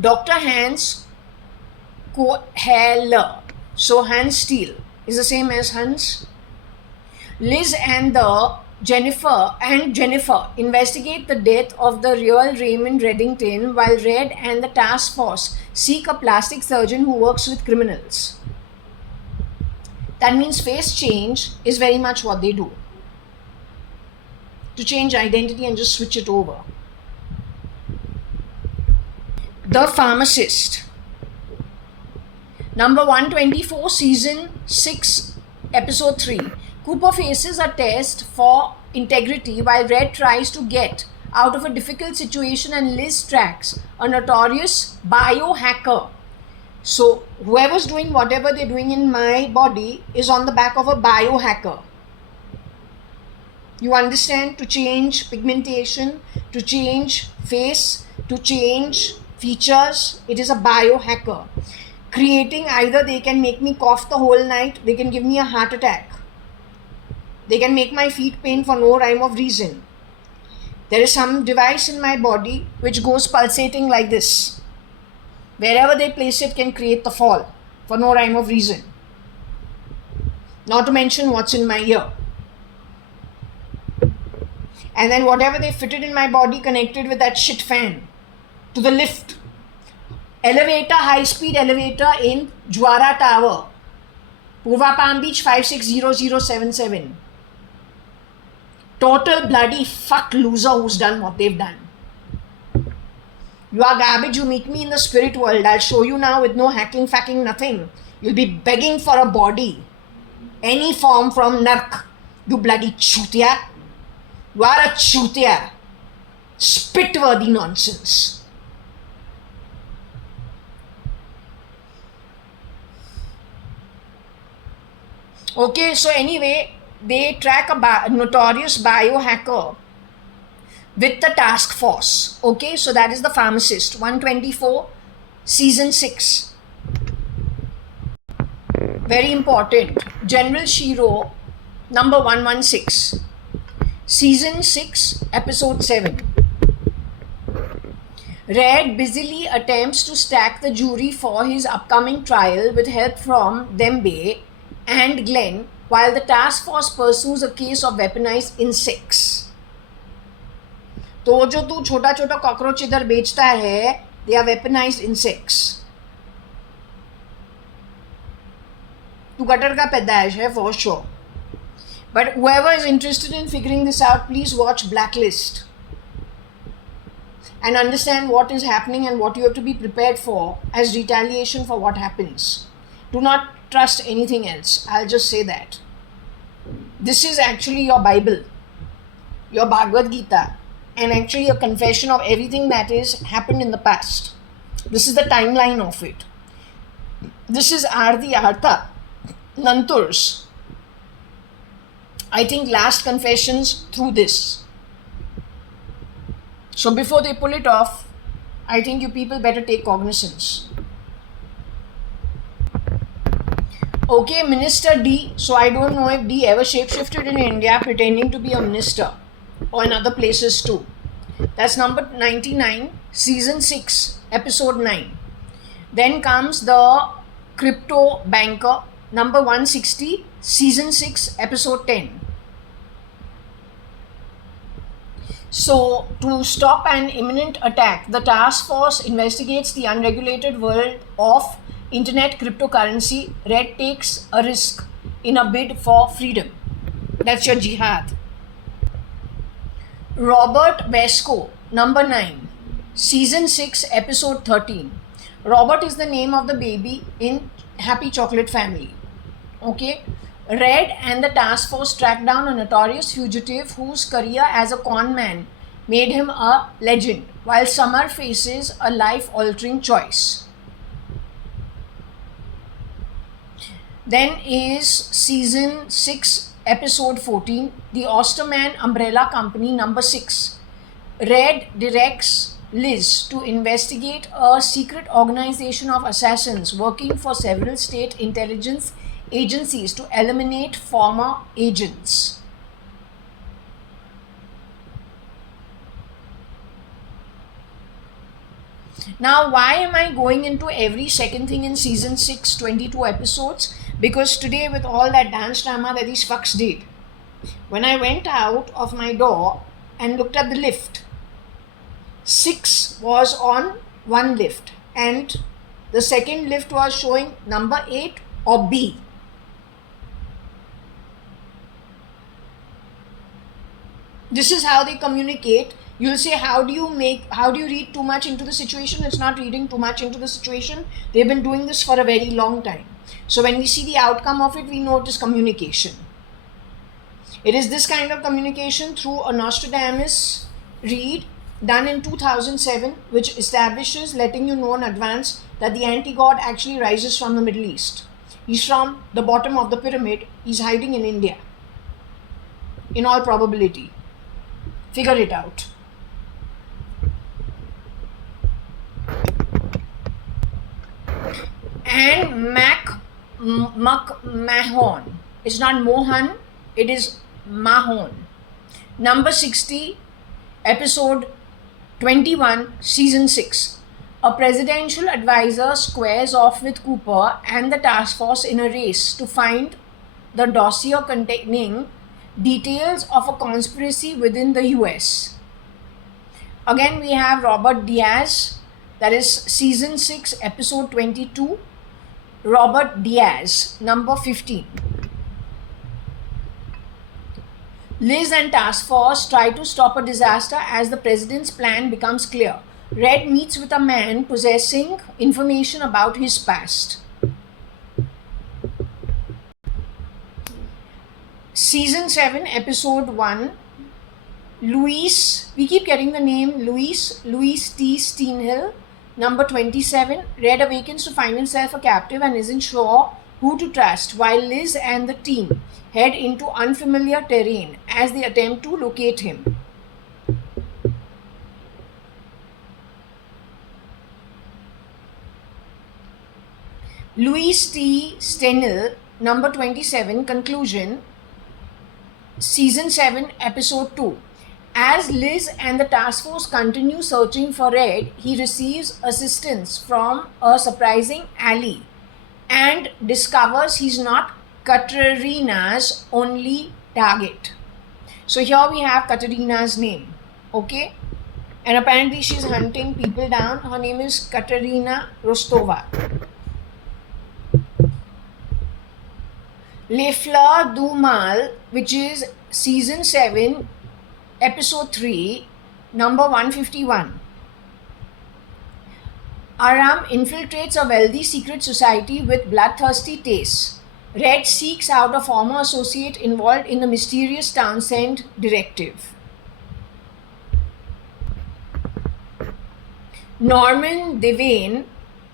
Dr. Hans Koheller, so Hans Steele is the same as Hans. Liz and Jennifer investigate the death of the real Raymond Reddington, while Red and the task force seek a plastic surgeon who works with criminals. That means face change is very much what they do. To change identity and just switch it over. The Pharmacist, number 124, season 6, episode 3. Cooper faces a test for integrity while Red tries to get out of a difficult situation, and Liz tracks a notorious biohacker. So whoever's doing whatever they're doing in my body is on the back of a biohacker. You understand? To change pigmentation, to change face, to change features, it is a biohacker. Creating, either they can make me cough the whole night, they can give me a heart attack, they can make my feet pain for no rhyme of reason. There is some device in my body which goes pulsating like this. Wherever they place it can create the fall for no rhyme of reason. Not to mention what's in my ear. And then whatever they fitted in my body connected with that shit fan to the lift. Elevator, high-speed elevator in Jwara Tower, Purva Palm Beach 560077. Total bloody fuck loser who's done what they've done. You are garbage, you meet me in the spirit world. I'll show you now with no hacking, facking, nothing. You'll be begging for a body. Any form from Nark. You bloody chutia. You are a chutia. Spit-worthy nonsense. Okay, so anyway, they track a notorious biohacker with the task force. Okay, so that is The Pharmacist, 124, season 6. Very important. General Shiro, number 116, season 6, episode 7. Red busily attempts to stack the jury for his upcoming trial with help from Dembe and Glenn, while the task force pursues a case of weaponized insects. तो जो तू छोटा छोटा cockroach इधर बेचता है, they are weaponized insects. तू gutter का पैदाइश है for sure. But whoever is interested in figuring this out, please watch Blacklist and understand what is happening and what you have to be prepared for as retaliation for what happens. Do not trust anything else. I'll just say that. This is actually your Bible, your Bhagavad Gita, and actually a confession of everything that is happened in the past. This is the timeline of it. This is Ardi Artha Nantur's, I think, last confessions through this. So before they pull it off, I think you people better take cognizance. Okay, Minister D. So I don't know if D ever shapeshifted in India pretending to be a minister or in other places too. That's number 99, season 6, episode 9. Then comes the Crypto Banker, number 160, season 6, episode 10. So, to stop an imminent attack, the task force investigates the unregulated world of internet cryptocurrency. Red takes a risk in a bid for freedom. That's your jihad. Robert Vesco, number 9, season 6, episode 13. Robert is the name of the baby in Happy Chocolate Family. Okay. Red and the task force track down a notorious fugitive whose career as a con man made him a legend, while Summer faces a life-altering choice. Then is season 6, episode 14, The Osterman Umbrella Company, number 6. Red directs Liz to investigate a secret organization of assassins working for several state intelligence agencies to eliminate former agents. Now, why am I going into every second thing in season 6, 22 episodes? Because today, with all that dance drama that these fucks did, when I went out of my door and looked at the lift, 6 was on one lift and the second lift was showing number 8 or B. This is how they communicate. You'll say, how do you read too much into the situation? It's not reading too much into the situation. They've been doing this for a very long time. So when we see the outcome of it, we know it is communication. It is this kind of communication through a Nostradamus read done in 2007, which establishes, letting you know in advance, that the anti-god actually rises from the Middle East. He's from the bottom of the pyramid. He's hiding in India, in all probability. Figure it out. And Mahon. It's not Mohan, it is Mahon. Number 60, episode 21, season 6. A presidential advisor squares off with Cooper and the task force in a race to find the dossier containing details of a conspiracy within the US. Again, we have Robert Diaz, that is season 6, episode 22. Robert Diaz, number 15. Liz and task force try to stop a disaster as the president's plan becomes clear. Red meets with a man possessing information about his past. Season 7, episode 1. Luis, we keep getting the name Luis T. Steenhill, number 27. Red awakens to find himself a captive and isn't sure who to trust, while Liz and the team head into unfamiliar terrain as they attempt to locate him. Luis T. Steenhill, number 27, conclusion, season 7, episode 2. As Liz and the task force continue searching for Red, he receives assistance from a surprising ally and discovers he's not Katerina's only target. So here we have Katerina's name, okay? And apparently she's hunting people down. Her name is Katerina Rostova. Les Fleurs du Mal, which is season 7, episode 3, number 151. Aram infiltrates a wealthy secret society with bloodthirsty tastes. Red seeks out a former associate involved in the mysterious Townsend directive. Norman Devane,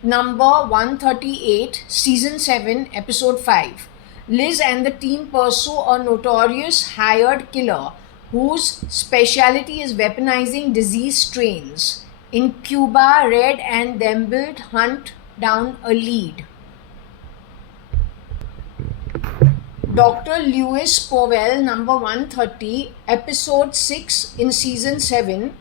number 138, season 7, episode 5. Liz and the team pursue a notorious hired killer whose specialty is weaponizing disease strains. In Cuba, Red and Thembild hunt down a lead. Dr. Lewis Powell, number 130, episode 6 in season 7.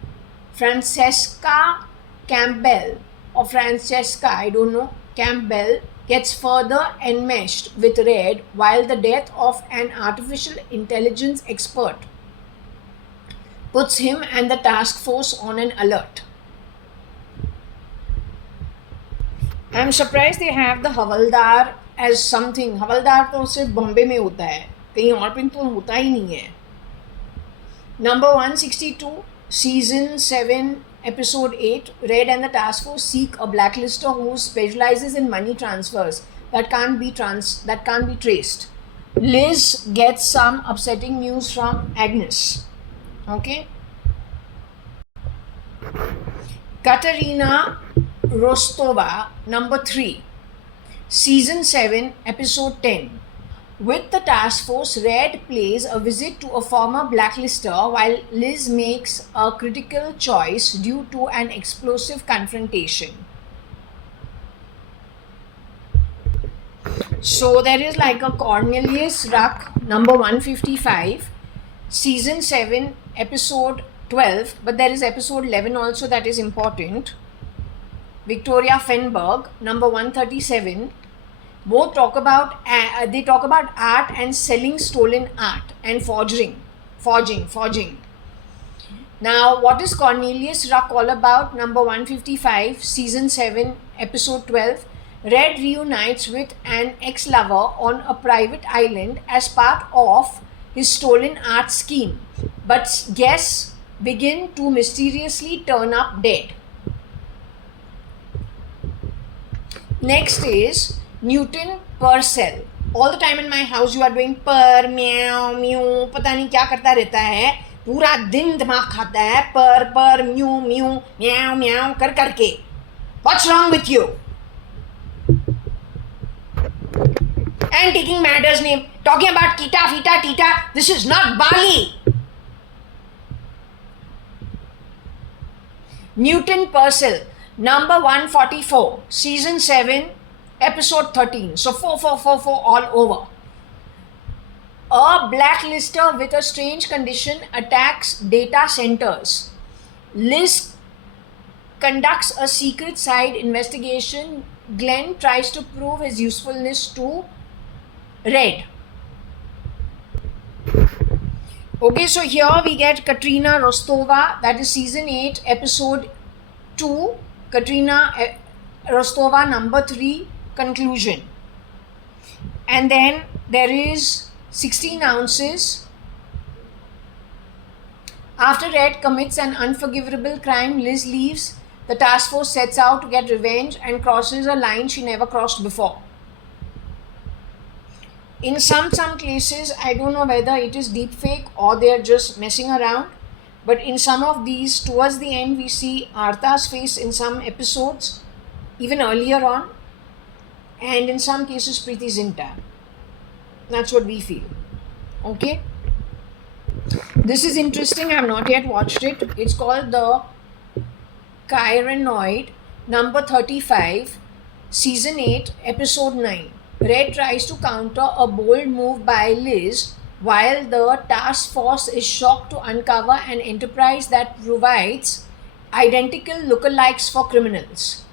Francesca Campbell, or Francesca, I don't know, Campbell, gets further enmeshed with Red, while the death of an artificial intelligence expert puts him and the task force on an alert. I'm surprised they have the Havaldar as something. Havaldar तो सिर्फ बॉम्बे में होता है, कहीं और पे तो होता ही नहीं है. Number 162, season 7, episode 8. Red and the task force seek a blacklister who specializes in money transfers that can't be traced. Liz gets some upsetting news from Agnes. Okay. Katerina Rostova, number 3, season 7, episode 10. With the task force, Red pays a visit to a former blacklister while Liz makes a critical choice due to an explosive confrontation. So there is like a Cornelius Ruck, number 155, season 7, episode 12, but there is episode 11 also that is important. Victoria Fenberg, number 137. Both talk about art and selling stolen art and forging. Now, what is Cornelius Ruck all about? Number 155, season 7, episode 12. Red reunites with an ex-lover on a private island as part of his stolen art scheme, but guests begin to mysteriously turn up dead. Next is Newton Purcell. All the time in my house you are doing per, meow, mew, पता नहीं क्या करता रहता है, पूरा दिन दिमाग खाता है पर, mew, mew, meow, meow कर करके. What's wrong with you? And taking matters name, talking about kita, fita, tita. This is not Bali. Newton Purcell, number 144, season 7, episode 13. So 4 all over. A blacklister with a strange condition attacks data centers. Liz conducts a secret side investigation. Glenn tries to prove his usefulness to Red. Okay, so here we get Katerina Rostova, that is season 8, episode 2, Katerina Rostova, number 3, conclusion. And then there is 16 ounces. After Red commits an unforgivable crime, Liz leaves. The task force sets out to get revenge and crosses a line she never crossed before. In some cases, I don't know whether it is deepfake or they are just messing around. But in some of these, towards the end, we see Artha's face in some episodes, even earlier on. And in some cases, Preeti Zinta. That's what we feel. Okay? This is interesting. I have not yet watched it. It's called The Kyranoid, number 35, season 8, episode 9. Red tries to counter a bold move by Liz while the task force is shocked to uncover an enterprise that provides identical lookalikes for criminals.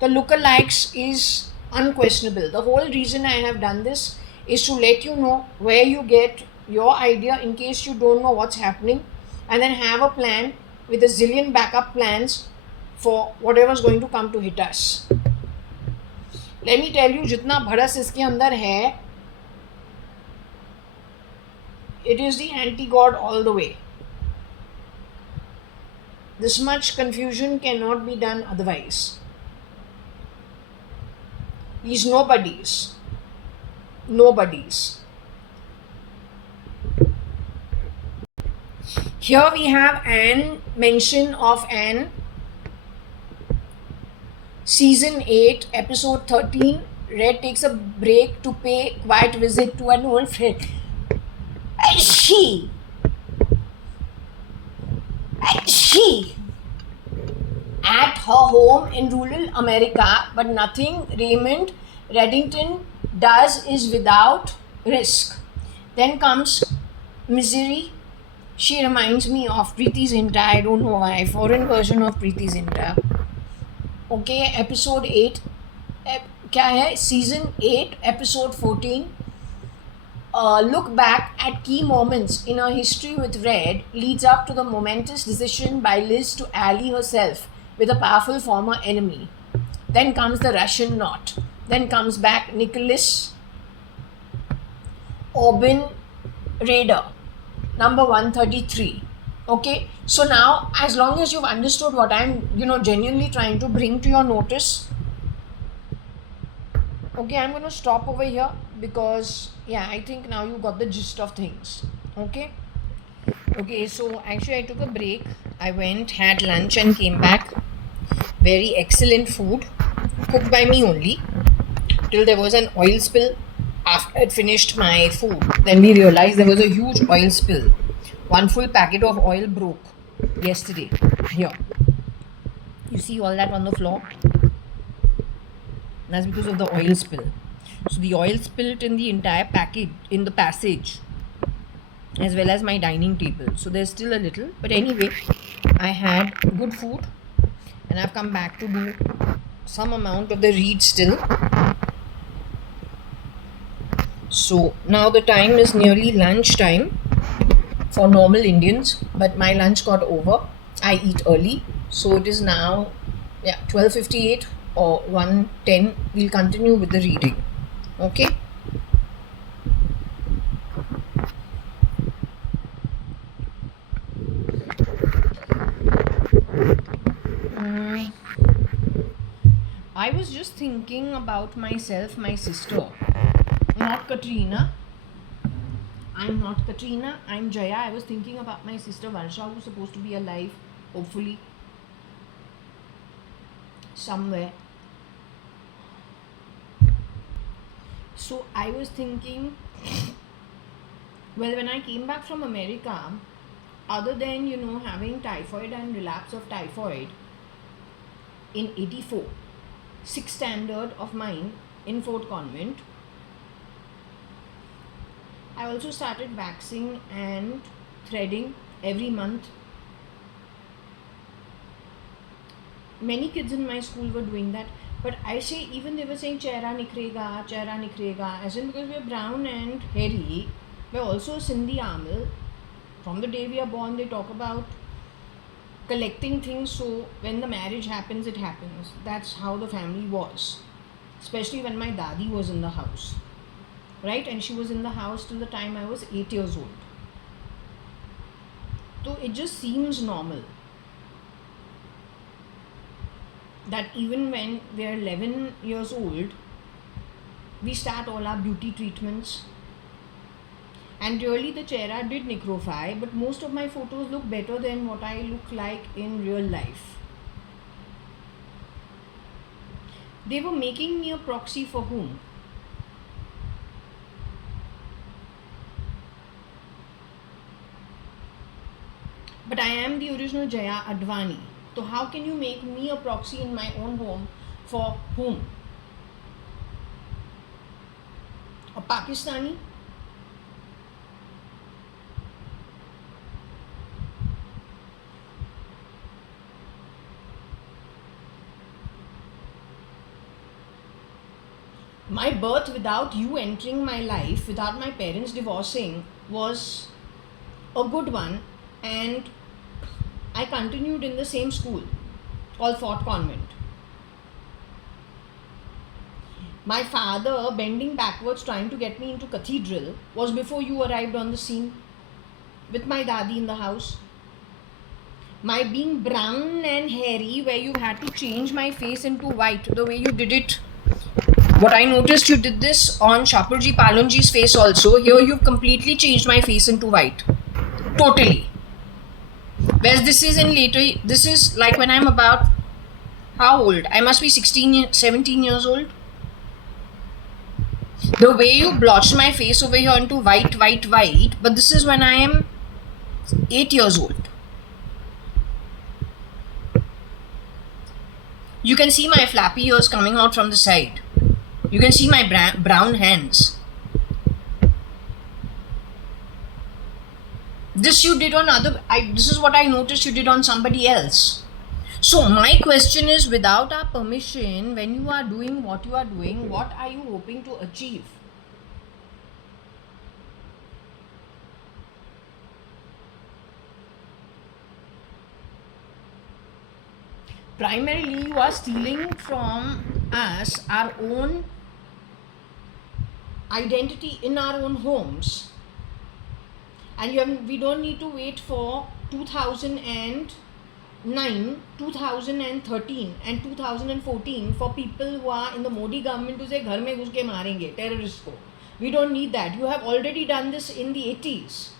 The lookalikes is unquestionable. The whole reason I have done this is to let you know where you get your idea in case you don't know what's happening, and then have a plan with a zillion backup plans for whatever is going to come to hit us. Let me tell you, जितना भड़स इसके अंदर है, it is the anti-God all the way. This much confusion cannot be done otherwise. He's nobodies. Here we have an mention of an season 8, episode 13. Red takes a break to pay quiet visit to an old friend. And she at her home in rural America, but nothing Raymond Reddington does is without risk. Then comes Misery. She reminds me of Preeti Zinta. I don't know why. Foreign version of Preeti Zinta. Okay, episode 8. क्या है? Season 8, episode 14. Look back at key moments in her history with Red leads up to the momentous decision by Liz to ally herself with a powerful former enemy. Then comes the Russian knot. Then comes back Nicholas Aubin Raider, number 133. Okay, so now as long as you've understood what I'm genuinely trying to bring to your notice, okay, I'm going to stop over here because I think now you got the gist of things. Okay, so actually I took a break. I went, had lunch and came back. Very excellent food, cooked by me only, till there was an oil spill after I'd finished my food. Then we realized there was a huge oil spill. One full packet of oil broke yesterday. Here. You see all that on the floor? That's because of the oil spill. So the oil spilled in the entire package, in the passage, as well as my dining table. So there's still a little. But anyway, I had good food and I've come back to do some amount of the read still. So now the time is nearly lunch time for normal Indians, but my lunch got over. I eat early, so it is now 12:58 or 1:10. We'll continue with the reading. Okay. I was just thinking about myself, my sister. Not Katrina. I'm not Katrina. I'm Jaya. I was thinking about my sister Varsha, who's supposed to be alive, hopefully, somewhere. So I was thinking, well, when I came back from America, other than, having typhoid and relapse of typhoid in 84, 6th standard of mine in Fort Convent, I also started waxing and threading every month. Many kids in my school were doing that, but I say, even they were saying chehra nikhrega, as in because we are brown and hairy, we're also Sindhi Amil. From the day we are born, they talk about collecting things, so when the marriage happens, it happens. That's how the family was, especially when my dadi was in the house, right? And she was in the house till the time I was 8 years old. So it just seems normal that even when we are 11 years old, we start all our beauty treatments. And really the chehra did necrofy, but most of my photos look better than what I look like in real life. They were making me a proxy for whom? But I am the original JAYA.ADVANI. So how can you make me a proxy in my own home for whom? A Pakistani? My birth without you entering my life, without my parents divorcing, was a good one, and I continued in the same school called Fort Convent. My father bending backwards trying to get me into cathedral was before you arrived on the scene with my dadi in the house. My being brown and hairy, where you had to change my face into white, the way you did it. What I noticed, you did this on Shapurji Palonji's face also. Here you've completely changed my face into white. Totally. Whereas this is in later, this is like when I'm about, how old? I must be 17 years old. The way you blotched my face over here into white, but this is when I am 8 years old. You can see my flappy ears coming out from the side. You can see my brown hands. This you did on this is what I noticed you did on somebody else. So my question is, without our permission, when you are doing what you are doing, what are you hoping to achieve? Primarily, you are stealing from us our own identity in our own homes, and we don't need to wait for 2009, 2013 and 2014 for people who are in the Modi government to say ghar mein ghus ke marenge terrorists ko. We don't need that. You have already done this in the 80s.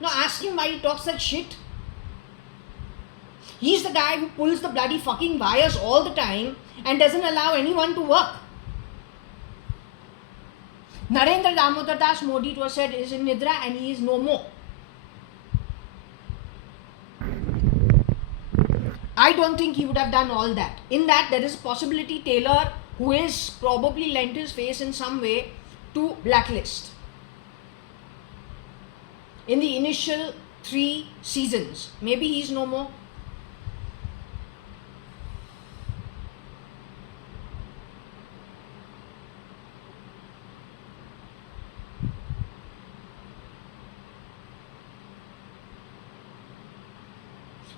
No, ask him why he talks that shit. He's the guy who pulls the bloody fucking wires all the time and doesn't allow anyone to work. Narendra Damodar Das Modi, it was said, is in Nidra and he is no more. I don't think he would have done all that. In that, there is a possibility Taylor, who is probably lent his face in some way to blacklist. In the initial 3 seasons. Maybe he's no more.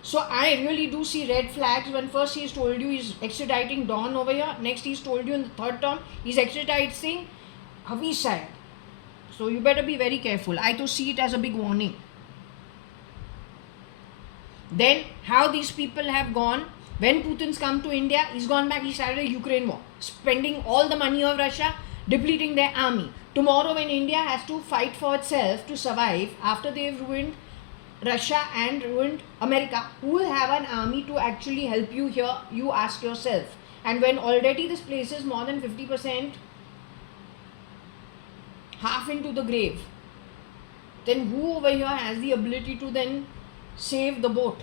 So I really do see red flags when first he's told you he's extraditing Don over here. Next he's told you in the third term he's extraditing Hafiz Syed. So you better be very careful. I to see it as a big warning. Then how these people have gone. When Putin's come to India, he's gone back, he started a Ukraine war. Spending all the money of Russia, depleting their army. Tomorrow when India has to fight for itself to survive after they've ruined Russia and ruined America, who will have an army to actually help you here? You ask yourself. And when already this place is more than 50% half into the grave, then who over here has the ability to then save the boat?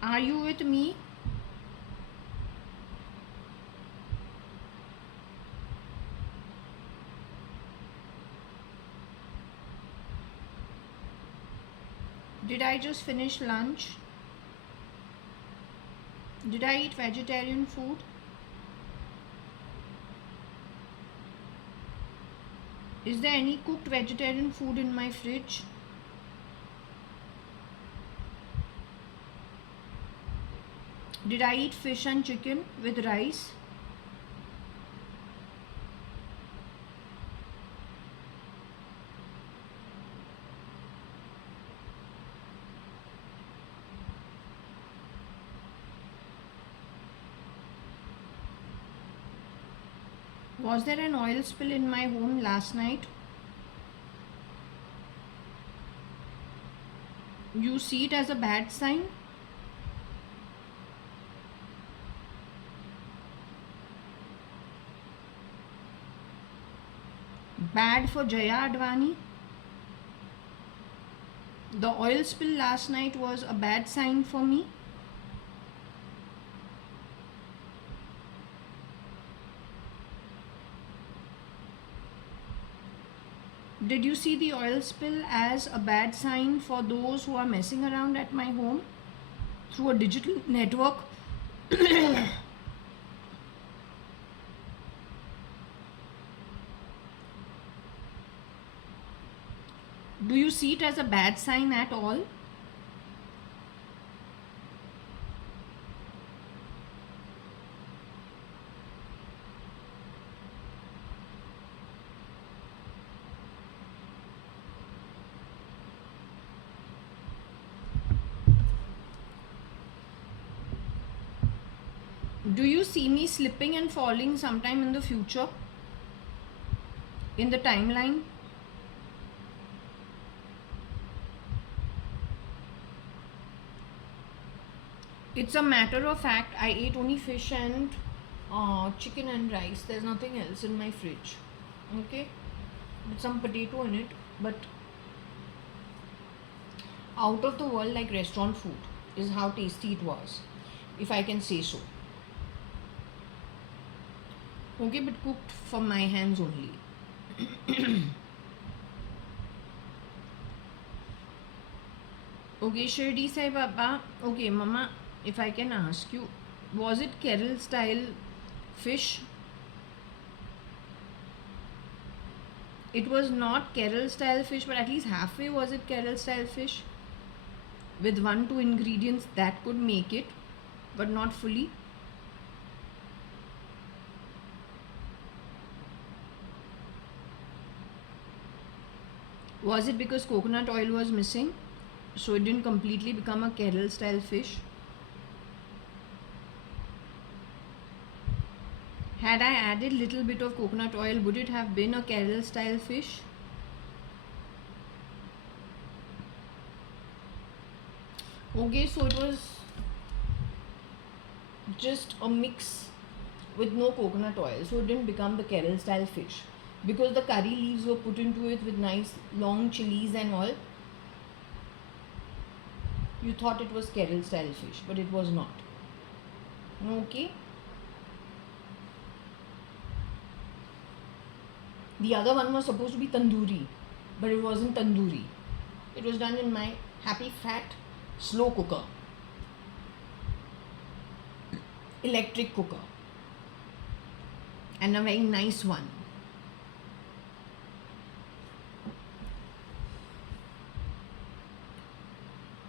Are you with me? Did I just finish lunch? Did I eat vegetarian food? Is there any cooked vegetarian food in my fridge? Did I eat fish and chicken with rice? Was there an oil spill in my home last night? You see it as a bad sign? Bad for JAYA.ADVANI? The oil spill last night was a bad sign for me? Did you see the oil spill as a bad sign for those who are messing around at my home through a digital network? Do you see it as a bad sign at all? Do you see me slipping and falling sometime in the future? In the timeline? It's a matter of fact, I ate only fish and chicken and rice. There's nothing else in my fridge. Okay? With some potato in it, but out of the world, like restaurant food is how tasty it was, if I can say so. Okay, but cooked from my hands only. Okay, Shirdi Sai Baba. Okay, Mama, if I can ask you, was it Kerala style fish? It was not Kerala style fish, but at least halfway was it Kerala style fish? With 1-2 ingredients that could make it, but not fully. Was it because coconut oil was missing, so it didn't completely become a Kerala style fish? Had I added little bit of coconut oil, would it have been a Kerala style fish? Okay, so it was just a mix with no coconut oil, so it didn't become the Kerala style fish, because the curry leaves were put into it with nice long chilies and all. You thought it was Kerala style fish, but it was not. Okay. The other one was supposed to be tandoori, but it wasn't tandoori. It was done in my happy fat slow cooker, electric cooker, and a very nice one.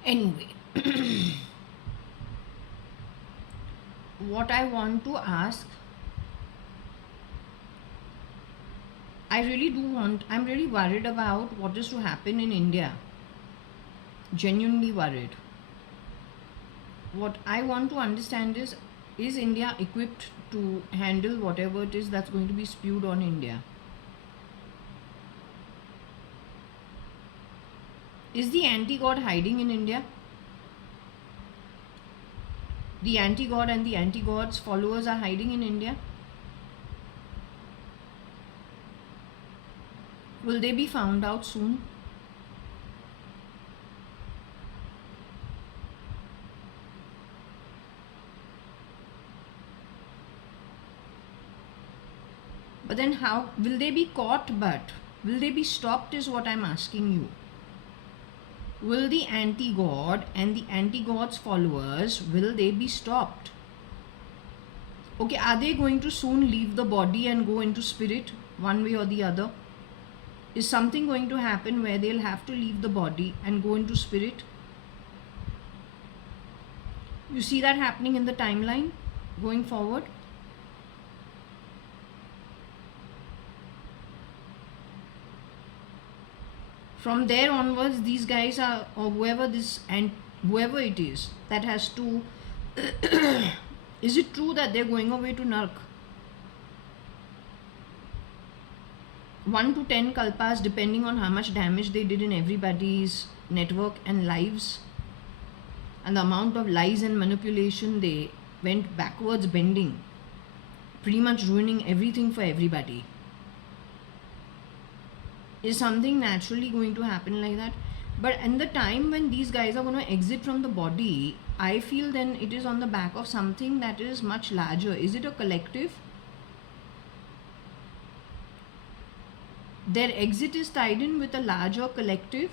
Anyway, what I want to ask, I'm really worried about what is to happen in India. Genuinely worried. What I want to understand is India equipped to handle whatever it is that's going to be spewed on India? Is the anti-god hiding in India? The anti-god and the anti-god's followers are hiding in India? Will they be found out soon? But then how will they be caught? But will they be stopped is what I'm asking you. Will the anti-god and the anti-god's followers, will they be stopped? Okay, are they going to soon leave the body and go into spirit one way or the other? Is something going to happen where they'll have to leave the body and go into spirit? You see that happening in the timeline going forward? From there onwards, these guys are, or whoever this and whoever it is that has to is it true that they're going away to Nark? 1 to 10 kalpas, depending on how much damage they did in everybody's network and lives, and the amount of lies and manipulation they went backwards bending, pretty much ruining everything for everybody. Is something naturally going to happen like that? But in the time when these guys are going to exit from the body, I feel then it is on the back of something that is much larger. Is it a collective? Their exit is tied in with a larger collective.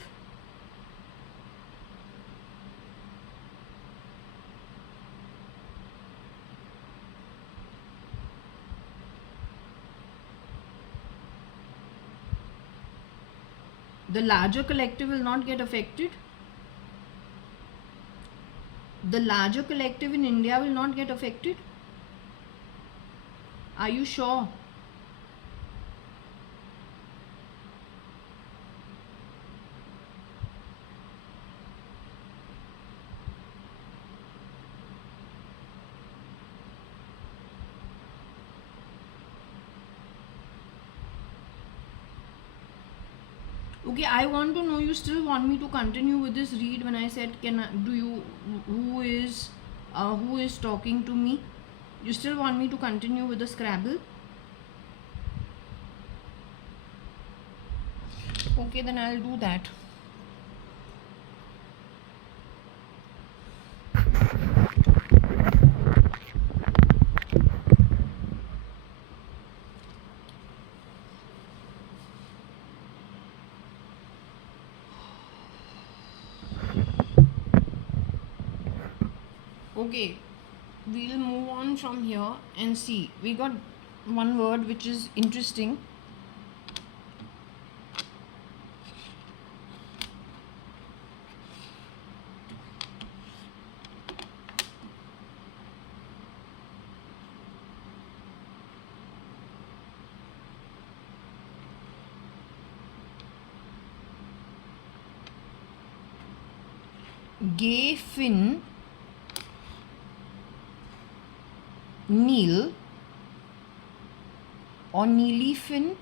The larger collective will not get affected. The larger collective in India will not get affected. Are you sure? Okay, I want to know, you still want me to continue with this read when I said who is talking to me? You still want me to continue with the Scrabble? Okay, then I'll do that. Okay, we'll move on from here and see. We got one word which is interesting. Gay Finn Neil or Neely Finn.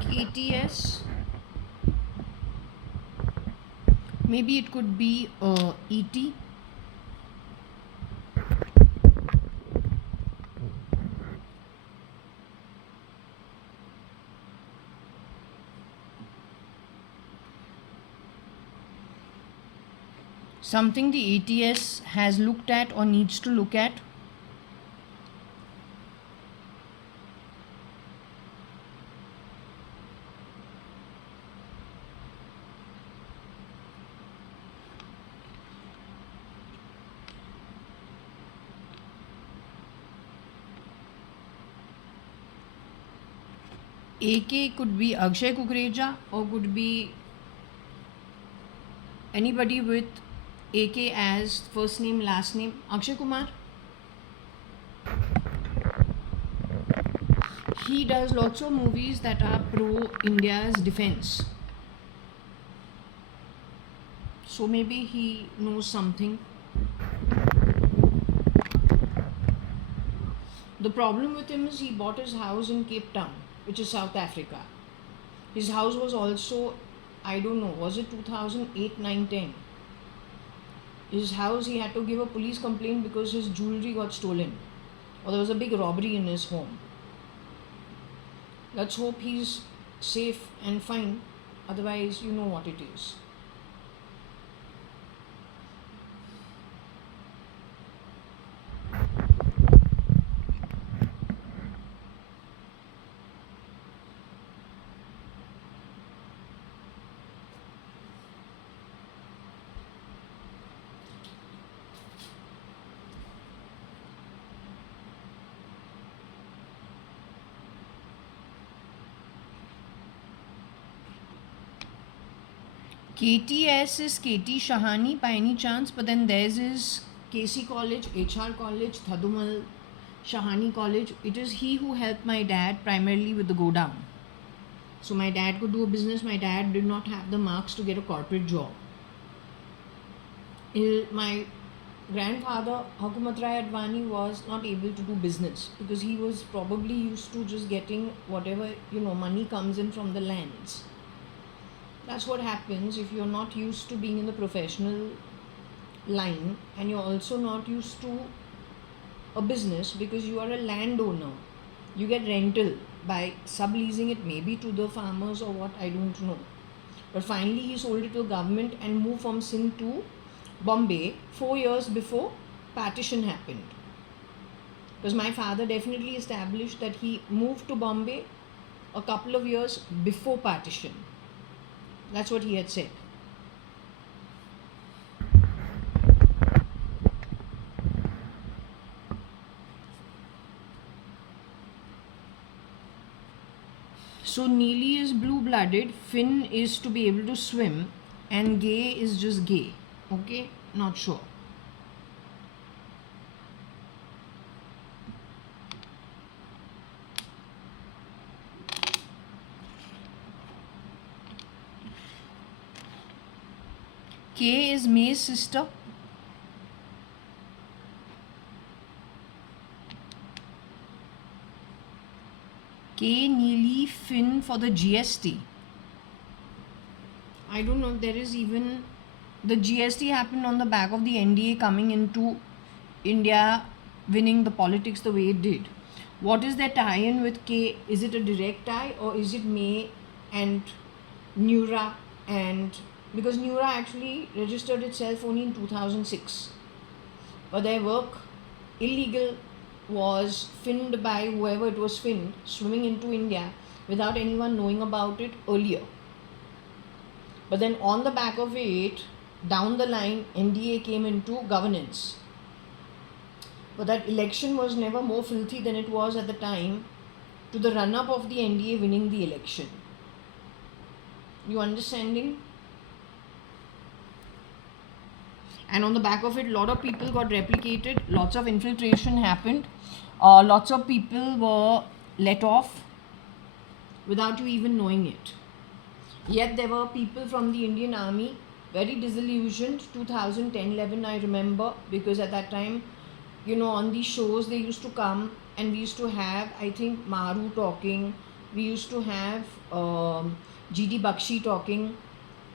KTS. Maybe it could be ET. Something the ATS has looked at or needs to look at. AK could be Akshay Kukreja or could be anybody with AK as first name, last name. Akshay Kumar. He does lots of movies that are pro India's defense. So maybe he knows something. The problem with him is he bought his house in Cape Town, which is South Africa. His house was also, I don't know, was it 2008, 9, 10? His house, he had to give a police complaint because his jewelry got stolen. Or there was a big robbery in his home. Let's hope he's safe and fine. Otherwise, you know what it is. KTS is KT Shahani by any chance, but then theirs is KC College, HR College, Thadumal Shahani College. It is he who helped my dad primarily with the go down. So my dad could do a business. My dad did not have the marks to get a corporate job. My grandfather, Hukumat Ray-ADVANI, was not able to do business because he was probably used to just getting whatever, money comes in from the lands. That's what happens if you're not used to being in the professional line and you're also not used to a business because you are a landowner. You get rental by subleasing it maybe to the farmers or what, I don't know. But finally he sold it to the government and moved from Sindh to Bombay 4 years before partition happened. Because my father definitely established that he moved to Bombay a couple of years before partition. That's what he had said. So Neely is blue-blooded, Finn is to be able to swim, and gay is just gay. Okay? Not sure. K is May's sister. K, Neely, Finn for the GST. I don't know if there is even... The GST happened on the back of the NDA coming into India, winning the politics the way it did. What is their tie-in with K? Is it a direct tie or is it May and Neura and... Because Neura actually registered itself only in 2006. But their work, illegal, was finned by whoever it was finned, swimming into India without anyone knowing about it earlier. But then on the back of it, down the line, NDA came into governance. But that election was never more filthy than it was at the time to the run-up of the NDA winning the election. You understanding? and on the back of it, lot of people got replicated, lots of infiltration happened, lots of people were let off without you even knowing it. Yet there were people from the Indian Army very disillusioned. 2010-11, I remember, because at that time, on these shows they used to come and we used to have, I think, Maru talking, we used to have GD Bakshi talking,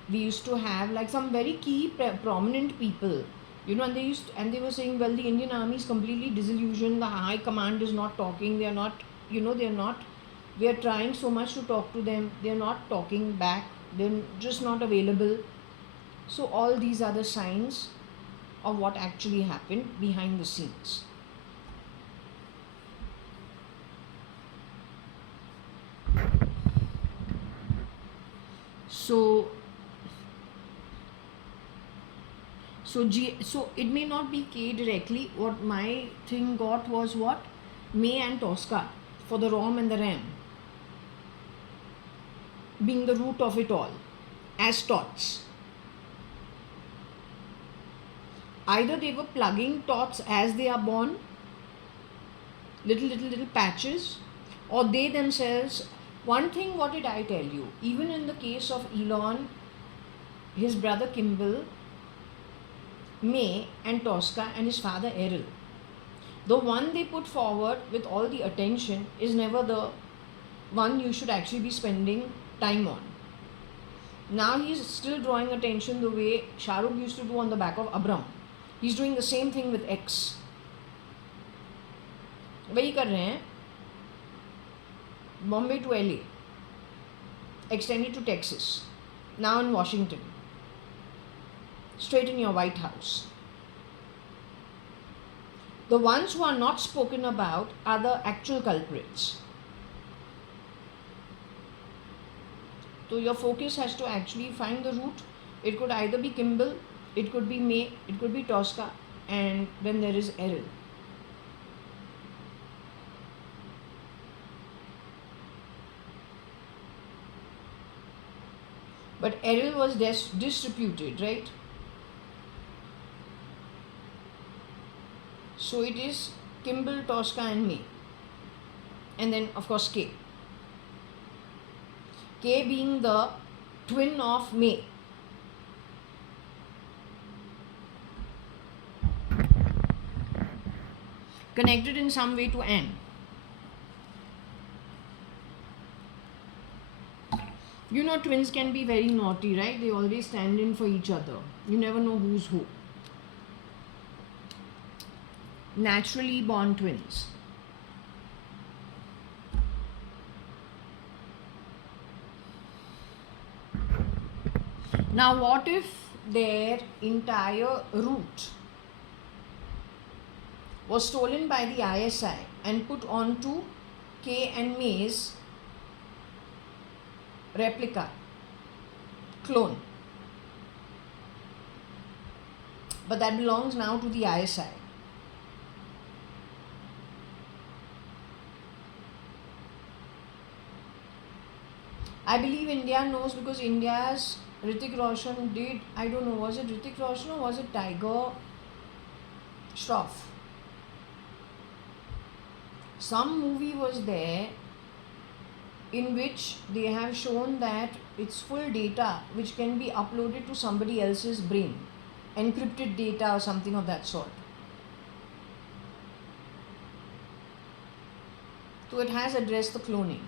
we used to have like some very key prominent people, and they were saying, well, the Indian Army is completely disillusioned, the high command is not talking, they are not, we are trying so much to talk to them, they are not talking back, they're just not available. So all these are the signs of what actually happened behind the scenes. So it may not be K directly. What my thing got was what? May and Tosca for the ROM and the RAM being the root of it all as tots. Either they were plugging tots as they are born, little patches, or they themselves. One thing, what did I tell you? Even in the case of Elon, his brother Kimball, May and Tosca, and his father Errol, the one they put forward with all the attention is never the one you should actually be spending time on. Now he's still drawing attention the way Shah Rukh used to do on the back of Abram. He's doing the same thing with X. वही कर रहे हैं. Bombay to LA, extended to Texas, now in Washington, straight in your White House. The ones who are not spoken about are the actual culprits. So your focus has to actually find the root. It could either be Kimball, it could be May, it could be Tosca, and then there is Errol. But Errol was distributed, right? So it is Kimball, Tosca, and May. And then, of course, K. K being the twin of May. Connected in some way to Anne. Twins can be very naughty, right? They always stand in for each other. You never know who's who. Naturally born twins. Now, what if their entire route was stolen by the ISI and put onto K and May's replica, clone? But that belongs now to the ISI. I believe India knows, because India's Hrithik Roshan did, I don't know, was it Hrithik Roshan or was it Tiger Shroff? Some movie was there in which they have shown that it's full data which can be uploaded to somebody else's brain, encrypted data or something of that sort. So it has addressed the cloning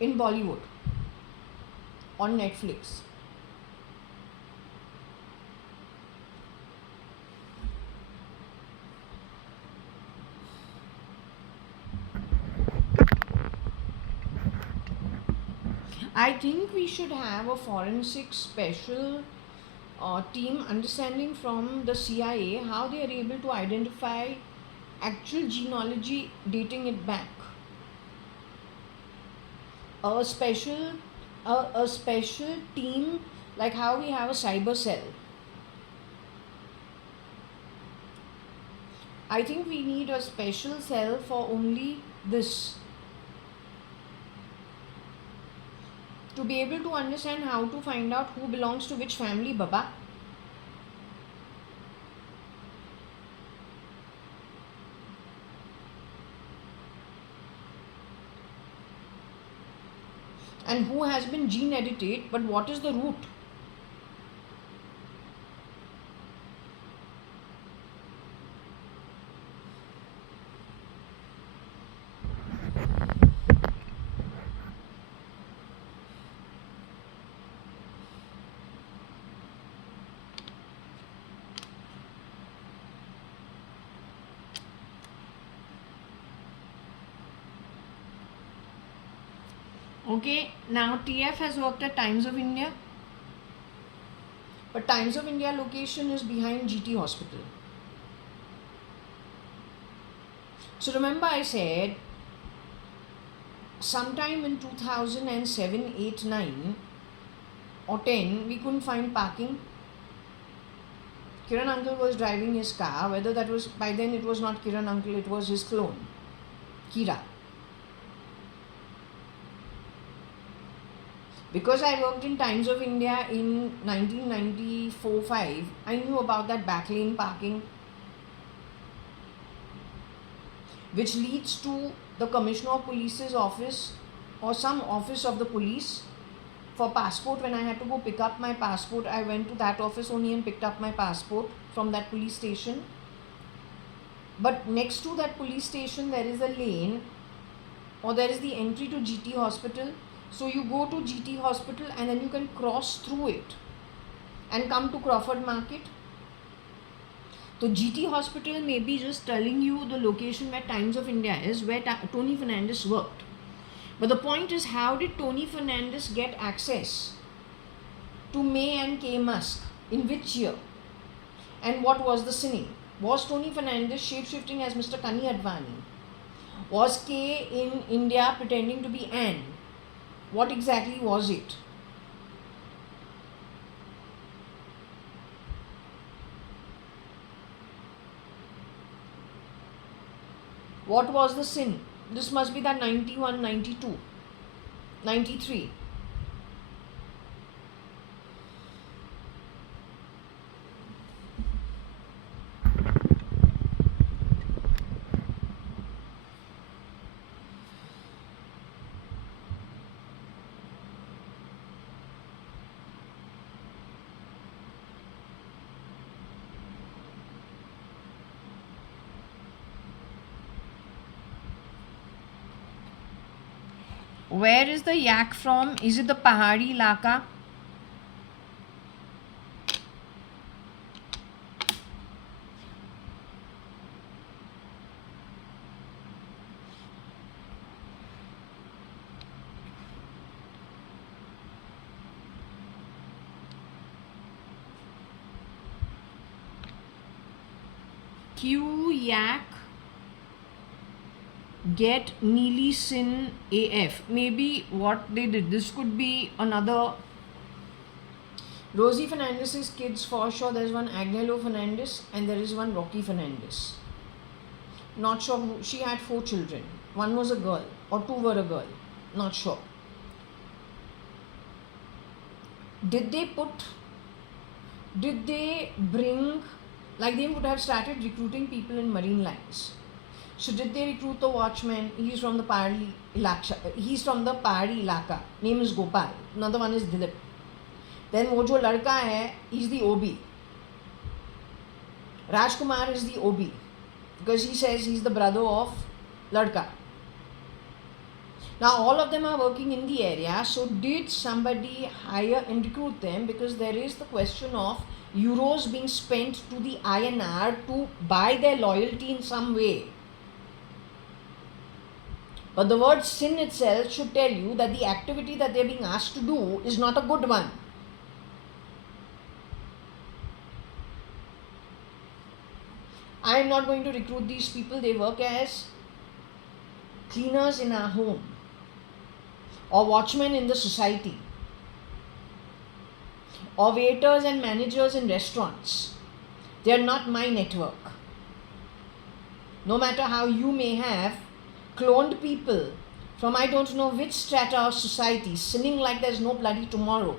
in Bollywood on Netflix. I think we should have a forensic special team understanding from the CIA how they are able to identify actual genealogy dating it back. A special team, like how we have a cyber cell. I think we need a special cell for only this, to be able to understand how to find out who belongs to which family, Baba. and who has been gene edited, but what is the root? Okay, now TF has worked at Times of India, but Times of India location is behind GT Hospital. So remember I said sometime in 2007, 8, 9 or 10 we couldn't find parking. Kiran uncle was driving his car, whether that was, by then it was not Kiran uncle, it was his clone, Kira. Because I worked in Times of India in 1994-5, I knew about that backlane parking, which leads to the Commissioner of Police's office or some office of the police. For passport, when I had to go pick up my passport, I went to that office only and picked up my passport from that police station. But next to that police station, there is a lane, or there is the entry to GT Hospital. So you go to GT Hospital and then you can cross through it and come to Crawford Market. So GT Hospital may be just telling you the location where Times of India is, where Tony Fernandes worked. But the point is, how did Tony Fernandes get access to May and K. Musk? In which year? And what was the sinning? Was Tony Fernandes shape-shifting as Mr. JAYA.ADVANI? Was K in India pretending to be Anne? What exactly was it? What was the sin? This must be that 91, 92, 93. Where is the yak from? Is it the Pahari Ilaka? Q yak get Neely Sin AF. Maybe what they did, this could be another Rosie Fernandez's kids for sure. There's one Agnello Fernandez and there is one Rocky Fernandez. Not sure who. She had 4 children. One was a girl or 2 were a girl. Not sure. Did they bring, like they would have started recruiting people in marine lines. So did they recruit the watchman? He's from the Pahari Ilaka. Name is Gopal. Another one is Dilip. Then wo jo ladka hai, he's the OB. Rajkumar is the OB because he says he's the brother of ladka. Now all of them are working in the area. So did somebody hire and recruit them? Because there is the question of euros being spent to the INR to buy their loyalty in some way. But the word sin itself should tell you that the activity that they are being asked to do is not a good one. I am not going to recruit these people. They work as cleaners in our home or watchmen in the society or waiters and managers in restaurants. They are not my network. No matter how you may have cloned people from I don't know which strata of society, sinning like there's no bloody tomorrow,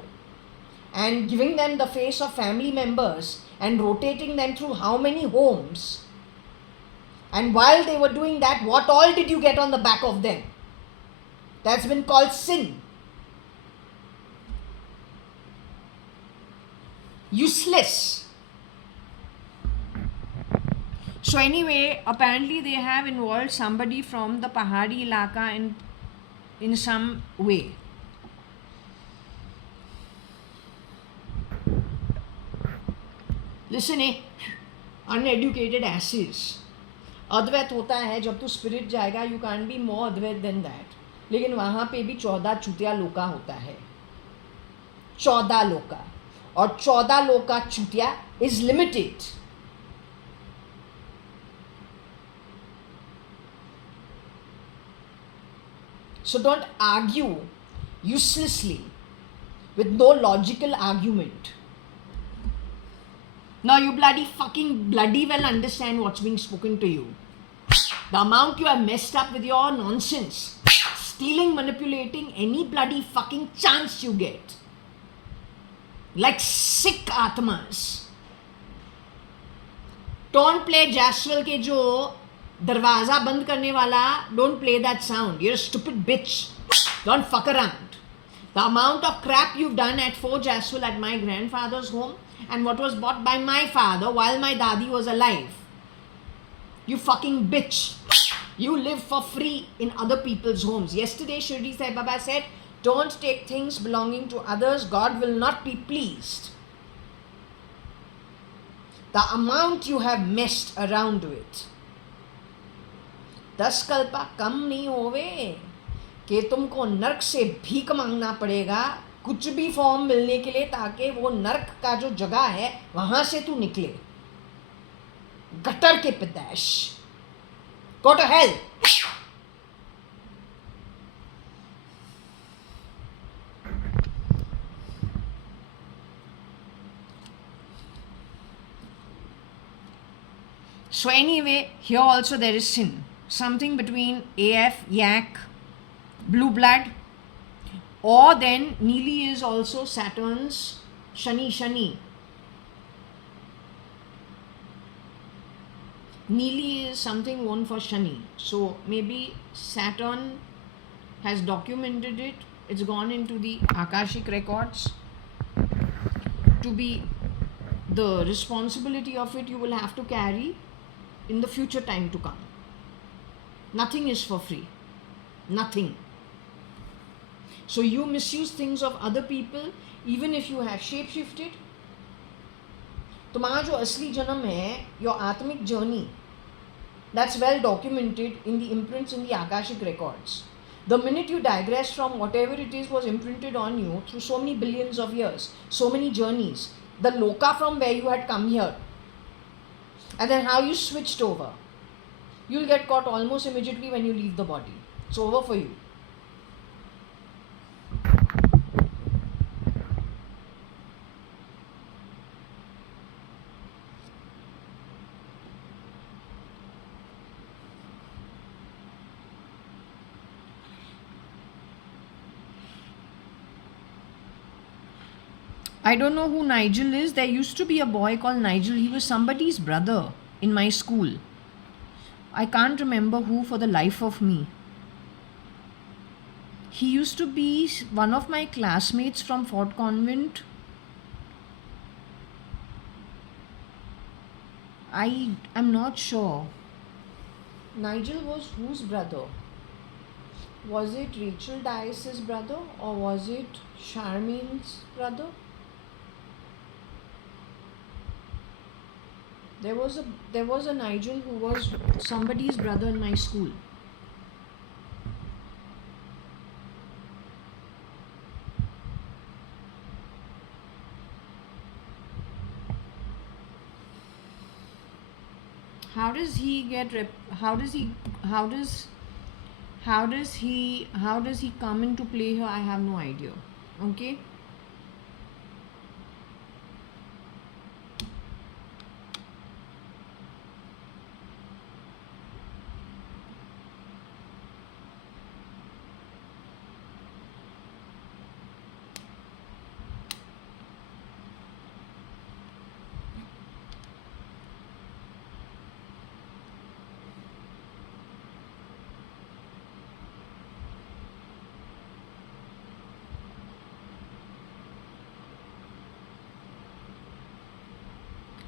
and giving them the face of family members and rotating them through how many homes. And while they were doing that, what all did you get on the back of them? That's been called sin. Useless. So anyway, apparently they have involved somebody from the Pahadi Ilaka in some way. Listen, uneducated asses. अद्वैत होता है जब तू spirit जाएगा, you can be more Advaita than that. लेकिन वहाँ पे भी 14 चुतिया लोका होता है. 14 लोका. और 14 लोका चुतिया is limited. So don't argue uselessly with no logical argument. Now you bloody well understand what's being spoken to you. The amount you have messed up with your nonsense, stealing, manipulating any bloody fucking chance you get. Like sick atmas. Don't play Jaswal के जो दरवाजा बंद करने वाला, don't play that sound. You're a stupid bitch. Don't fuck around. The amount of crap you've done at 4 Jaswal at my grandfather's home and what was bought by my father while my daddy was alive. You fucking bitch. You live for free in other people's homes. Yesterday Shirdi Sai Baba said, don't take things belonging to others. God will not be pleased. The amount you have messed around with. 10 Kalpa कम नहीं होवे कि तुमको नर्क से भीख मांगना पड़ेगा कुछ भी फॉर्म मिलने के लिए, ताकि वो नर्क का जो जगह है वहां से तू निकले. गटर के पैदाश. Go to hell. So anyway, here also there is sin. Something between AF, Yak, blue blood, or then Neeli is also Saturn's Shani. Neeli is something one for Shani. So maybe Saturn has documented it. It's gone into the Akashic records. To be the responsibility of it, you will have to carry in the future time to come. Nothing is for free. Nothing. So you misuse things of other people, even if you have shape-shifted. तुम्हारा जो असली जन्म है, your आत्मिक journey, that's well documented in the imprints in the Akashic records. The minute you digress from whatever it is was imprinted on you through so many billions of years, so many journeys, the loka from where you had come here, and then how you switched over, you'll get caught almost immediately when you leave the body. It's over for you. I don't know who Nigel is. There used to be a boy called Nigel. He was somebody's brother in my school. I can't remember who for the life of me. He used to be one of my classmates from Fort Convent. I'm not sure. Nigel was whose brother? Was it Rachel Dias's brother or was it Charmaine's brother? There was a Nigel who was somebody's brother in my school. How does he come into play here? I have no idea. Okay.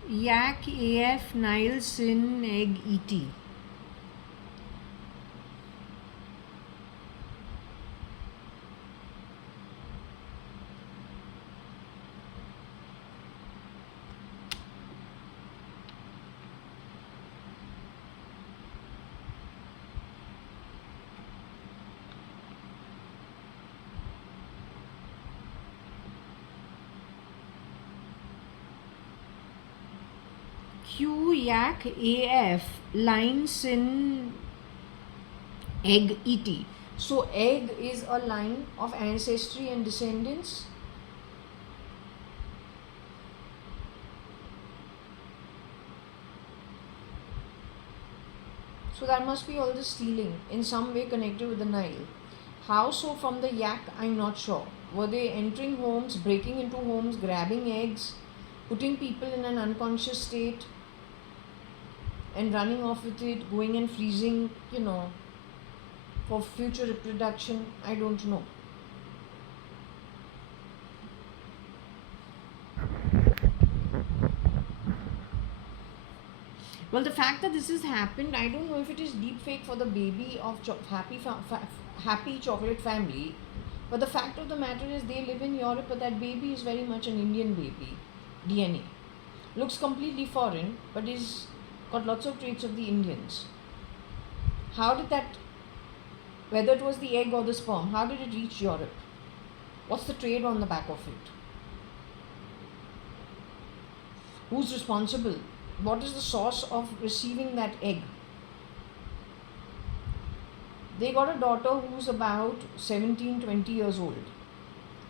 Yak AF Nile Sin Egg ET. Q Yak AF Line Sin Egg ET. So egg is a line of ancestry and descendants. So that must be all the stealing in some way connected with the Nile. How so from the yak, I'm not sure. Were they entering homes, breaking into homes, grabbing eggs, putting people in an unconscious state and running off with it, going and freezing, for future reproduction? I don't know. Well, the fact that this has happened, I don't know if it is deep fake for the baby of happy chocolate family, but the fact of the matter is they live in Europe, but that baby is very much an Indian baby, DNA. Looks completely foreign, but is got lots of traits of the Indians. How did that, whether it was the egg or the sperm, how did it reach Europe? What's the trade on the back of it? Who's responsible? What is the source of receiving that egg? They got a daughter who's about 17, 20 years old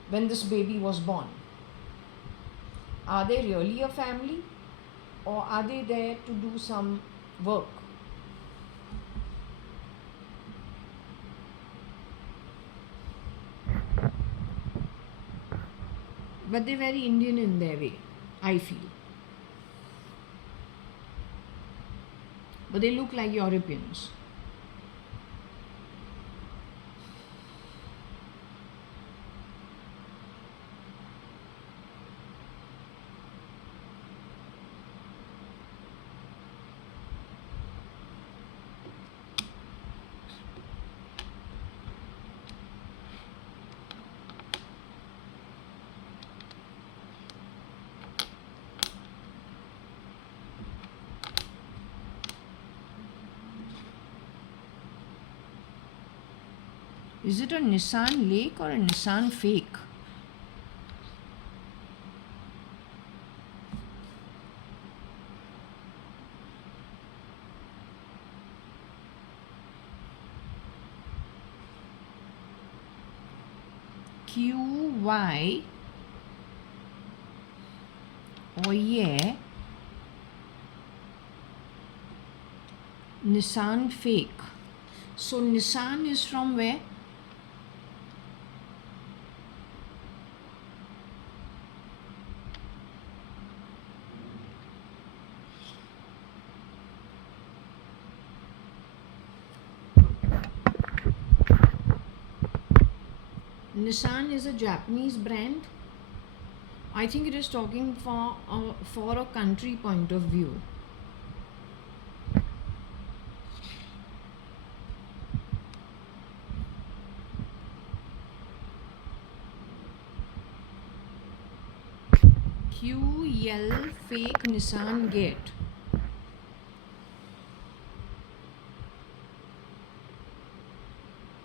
when this baby was born. Are they really a family, or are they there to do some work? But they're very Indian in their way, I feel. But they look like Europeans. Is it a Nissan Lake or a Nissan Fake? QY. Oh yeah. Nissan Fake. So Nissan is from where? Nissan is a Japanese brand. I think it is talking for a country point of view. QL Fake Nissan Gate.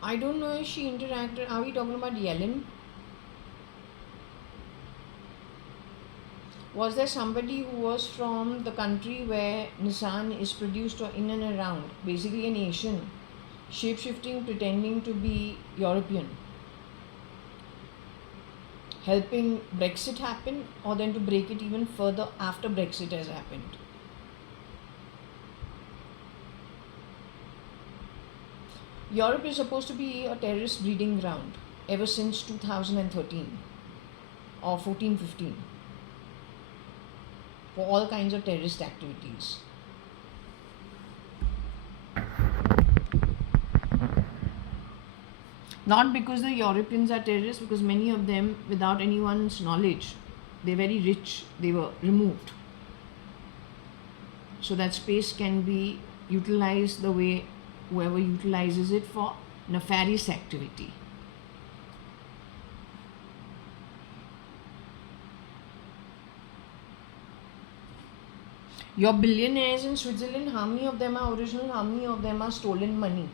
I don't know if she interacted. Are we talking about Yellen? Was there somebody who was from the country where Nissan is produced or in and around? Basically an Asian, shape-shifting, pretending to be European, helping Brexit happen, or then to break it even further after Brexit has happened? Europe is supposed to be a terrorist breeding ground ever since 2013 or 14-15 for all kinds of terrorist activities. Not because the Europeans are terrorists, because many of them, without anyone's knowledge, they're very rich, they were removed. so that space can be utilized the way whoever utilizes it for nefarious activity. Your billionaires in Switzerland, how many of them are original, how many of them are stolen money?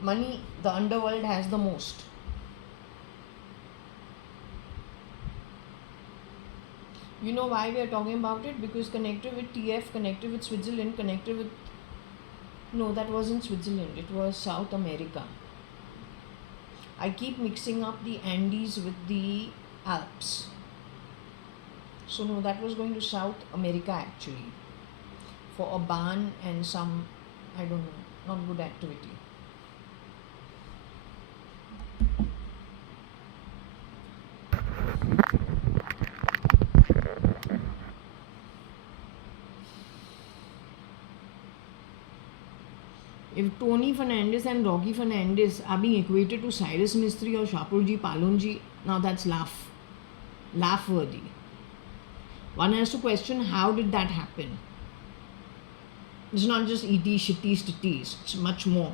Money, the underworld has the most. You know why we are talking about it? Because connected with TF, connected with Switzerland, connected with... No, that wasn't Switzerland. It was South America. I keep mixing up the Andes with the Alps. So no, that was going to South America actually. For a barn and some, I don't know, not good activity. If Tony Fernandez and Rocky Fernandez are being equated to Cyrus Mistry or Shapurji Palonji, now that's laugh worthy. One has to question, how did that happen? It's not just E.T., shitties, titties, it's much more.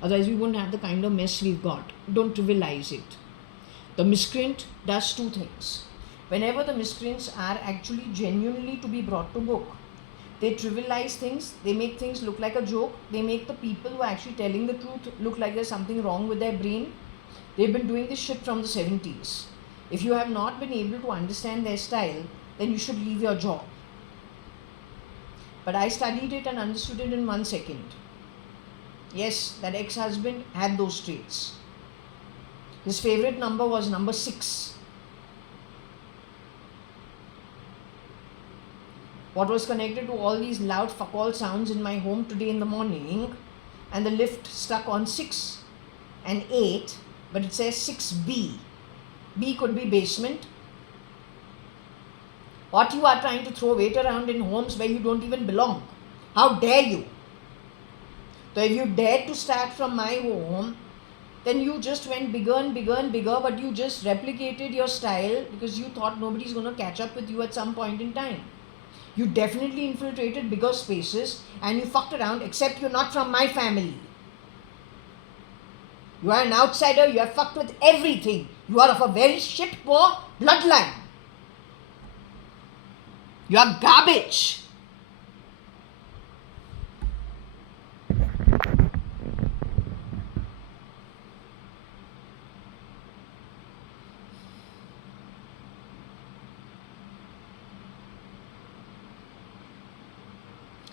Otherwise we wouldn't have the kind of mess we've got. Don't trivialize it. The miscreant does two things. Whenever the miscreants are actually genuinely to be brought to book, they trivialize things, they make things look like a joke, they make the people who are actually telling the truth look like there's something wrong with their brain. They've been doing this shit from the 70s. If you have not been able to understand their style, then you should leave your job. But I studied it and understood it in 1 second. Yes, that ex-husband had those traits. His favorite number was number 6. What was connected to all these loud fuck all sounds in my home today in the morning, and the lift stuck on 6 and 8, but it says 6B. B could be basement. What you are trying to throw weight around in homes where you don't even belong. How dare you? So if you dared to start from my home, then you just went bigger and bigger and bigger, but you just replicated your style because you thought nobody's going to catch up with you at some point in time. You definitely infiltrated bigger spaces and you fucked around, except you're not from my family. You are an outsider, you have fucked with everything. You are of a very shit poor bloodline. You are garbage.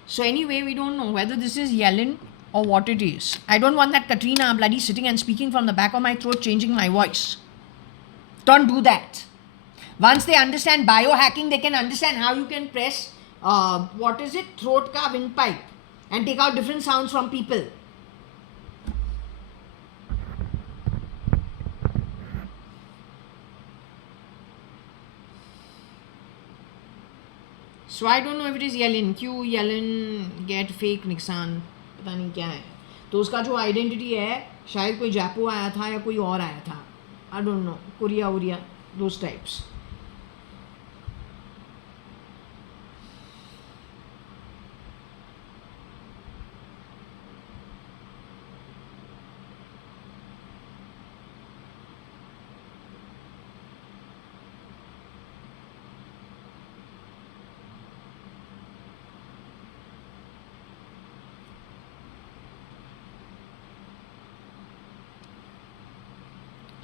So anyway, we don't know whether this is Yellen or what it is. I don't want that Katrina bloody sitting and speaking from the back of my throat, changing my voice. Don't do that. Once they understand biohacking, they can understand how you can press, throat ka windpipe and take out different sounds from people. So I don't know if it is Yellen. क्यों Yellen get fake नुकसान, पता नहीं क्या है. तो उसका जो identity है, शायद कोई जापो आया था या कोई और आया था. I don't know. Korea, Uria, those types.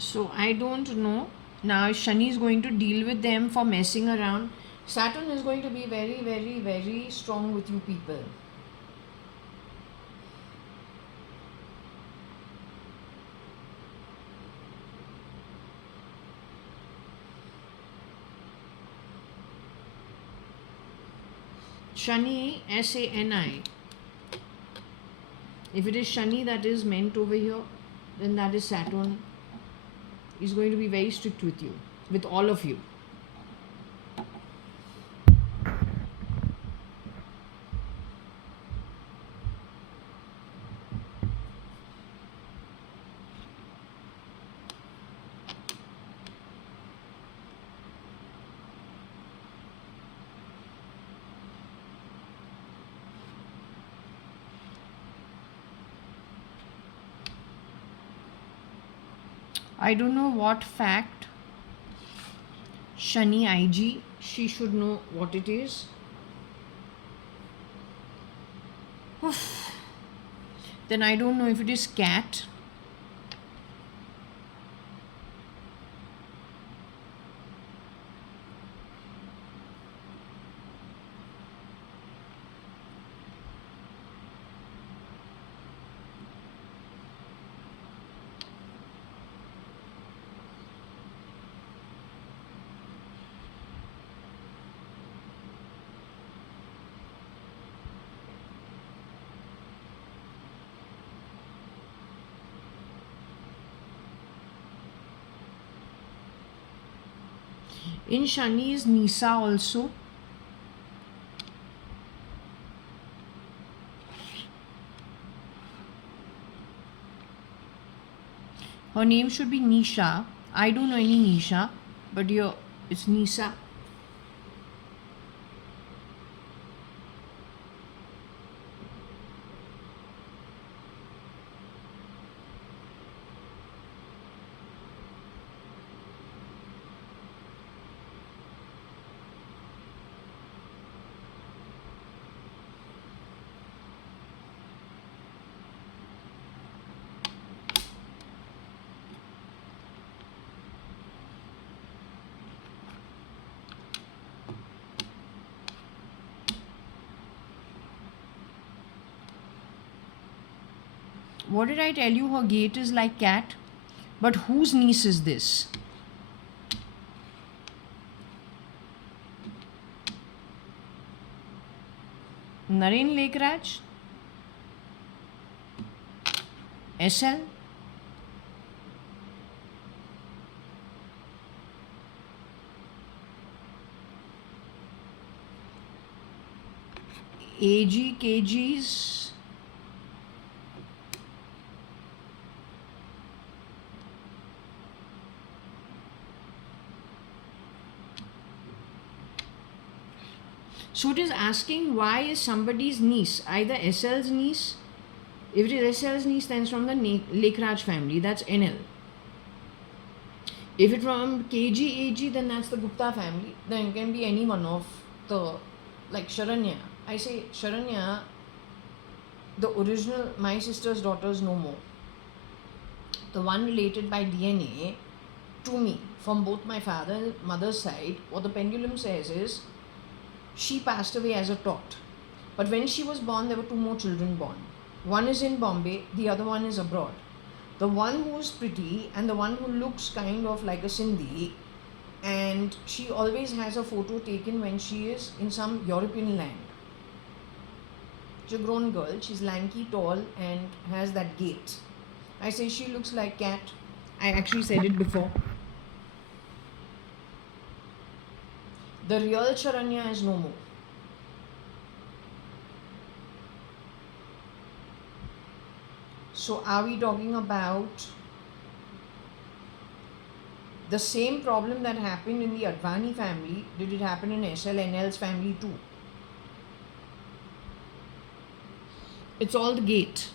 So I don't know. Now Shani is going to deal with them for messing around. Saturn is going to be very, very, very strong with you people. Shani, S-A-N-I. If it is Shani that is meant over here, then that is Saturn. Is going to be very strict with you, with all of you. I don't know what fact. Shani IG, she should know what it is. Then I don't know if it is cat. In Shani is Nisa also. Her name should be Nisha. I don't know any Nisha, but it's Nisa. What did I tell you? Her gait is like cat. But whose niece is this? Naren Lekraj? SL? AG, KGs? So it is asking why is somebody's niece, either SL's niece. If it is SL's niece, then it's from the Lekraj family, that's NL. If it's from KG, AG, then that's the Gupta family. Then it can be any one of the, like Sharanya. I say Sharanya, the original, my sister's daughters no more. The one related by DNA to me from both my father and mother's side, what the pendulum says is, she passed away as a tot. But when she was born, there were two more children born. One is in Bombay, the other one is abroad. The one who is pretty and the one who looks kind of like a Sindhi, and she always has a photo taken when she is in some European land. She's a grown girl, she's lanky, tall, and has that gait. I say she looks like cat. I actually said it before. The real Sharanya is no more. So are we talking about the same problem that happened in the Advani family? Did it happen in SLNL's family too? It's all the gate.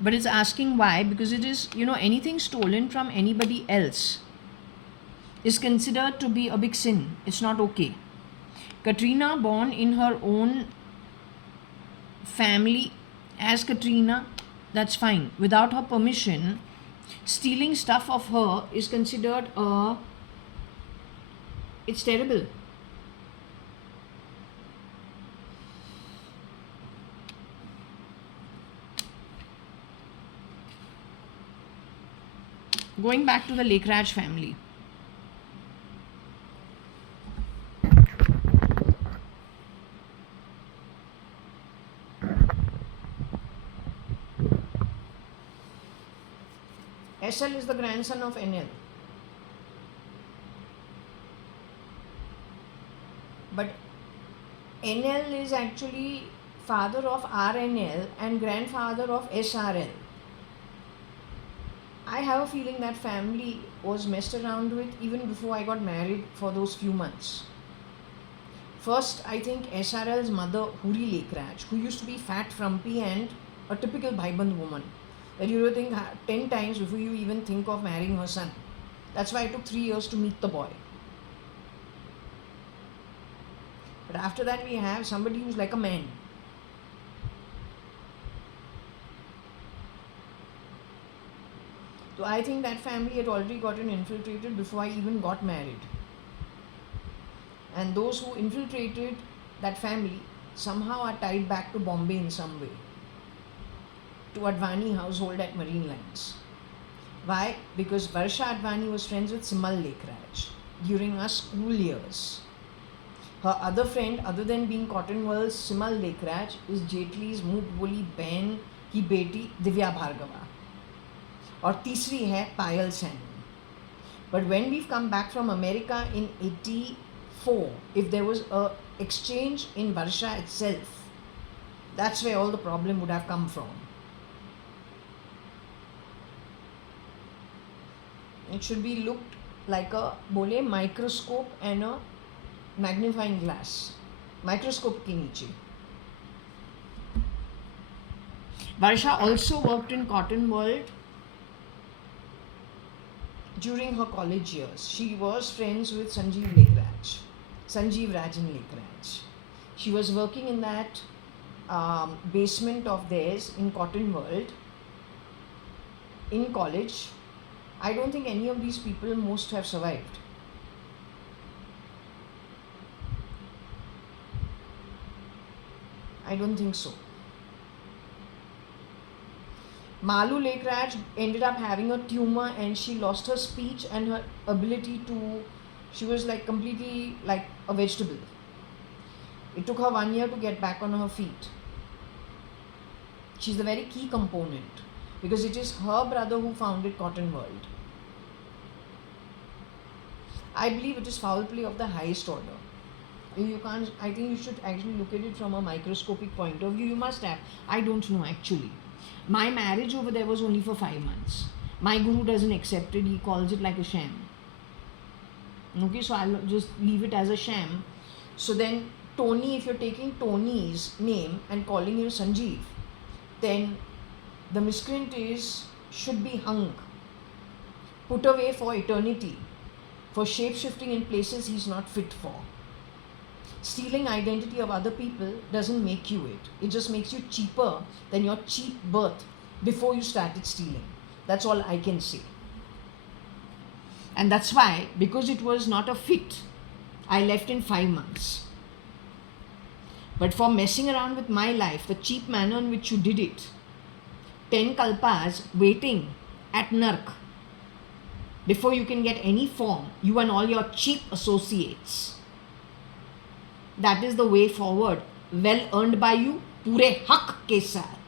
But it's asking why, because it is, anything stolen from anybody else is considered to be a big sin. It's not okay. Katrina born in her own family as Katrina, that's fine. Without her permission, stealing stuff of her is considered it's terrible. Going back to the Lekraj family. SL is the grandson of NL. But NL is actually father of RNL and grandfather of SRL. I have a feeling that family was messed around with even before I got married for those few months. First, I think SRL's mother, Huri Lekraj, who used to be fat, frumpy, and a typical Bhaiband woman, that you would think 10 times before you even think of marrying her son. That's why it took 3 years to meet the boy. But after that, we have somebody who's like a man. So I think that family had already gotten infiltrated before I even got married. And those who infiltrated that family somehow are tied back to Bombay in some way, to Advani household at Marine Lines. Why? Because Varsha Advani was friends with Simal Lekraj during our school years. Her other friend, other than being Cotton World's Simal Lekraj, is Jaitley's मूठ बोली बहन की बेटी दिव्या भार्गवा, और तीसरी है पायल Saini. But when we've come back from America in 84, if there was a exchange in Varsha itself, that's where all the problem would have come from. It should be looked like a bole microscope and a magnifying glass. Microscope ke niche. Varsha also worked in Cotton World during her college years. She was friends with Sanjeev Rajan Lekraj. She was working in that basement of theirs in Cotton World in college. I don't think any of these people most have survived. I don't think so. Malu Lekraj ended up having a tumor and she lost her speech and her ability to, she was like completely like a vegetable. It took her 1 year to get back on her feet. She's the very key component because it is her brother who founded Cotton World. I believe it is foul play of the highest order. You can't, I think you should actually look at it from a microscopic point of view. You must have. I don't know actually. My marriage over there was only for 5 months. My guru doesn't accept it. He calls it like a sham. Okay, so I'll just leave it as a sham. So then Tony, if you're taking Tony's name and calling him Sanjeev, then the miscreant should be hung, put away for eternity, for shape-shifting in places he's not fit for. Stealing identity of other people doesn't make you it. It just makes you cheaper than your cheap birth before you started stealing. That's all I can say. And that's why, because it was not a fit, I left in 5 months. But for messing around with my life, the cheap manner in which you did it, 10 kalpas waiting at Nark, before you can get any form, you and all your cheap associates. That is the way forward, well earned by you, पूरे हक के साथ.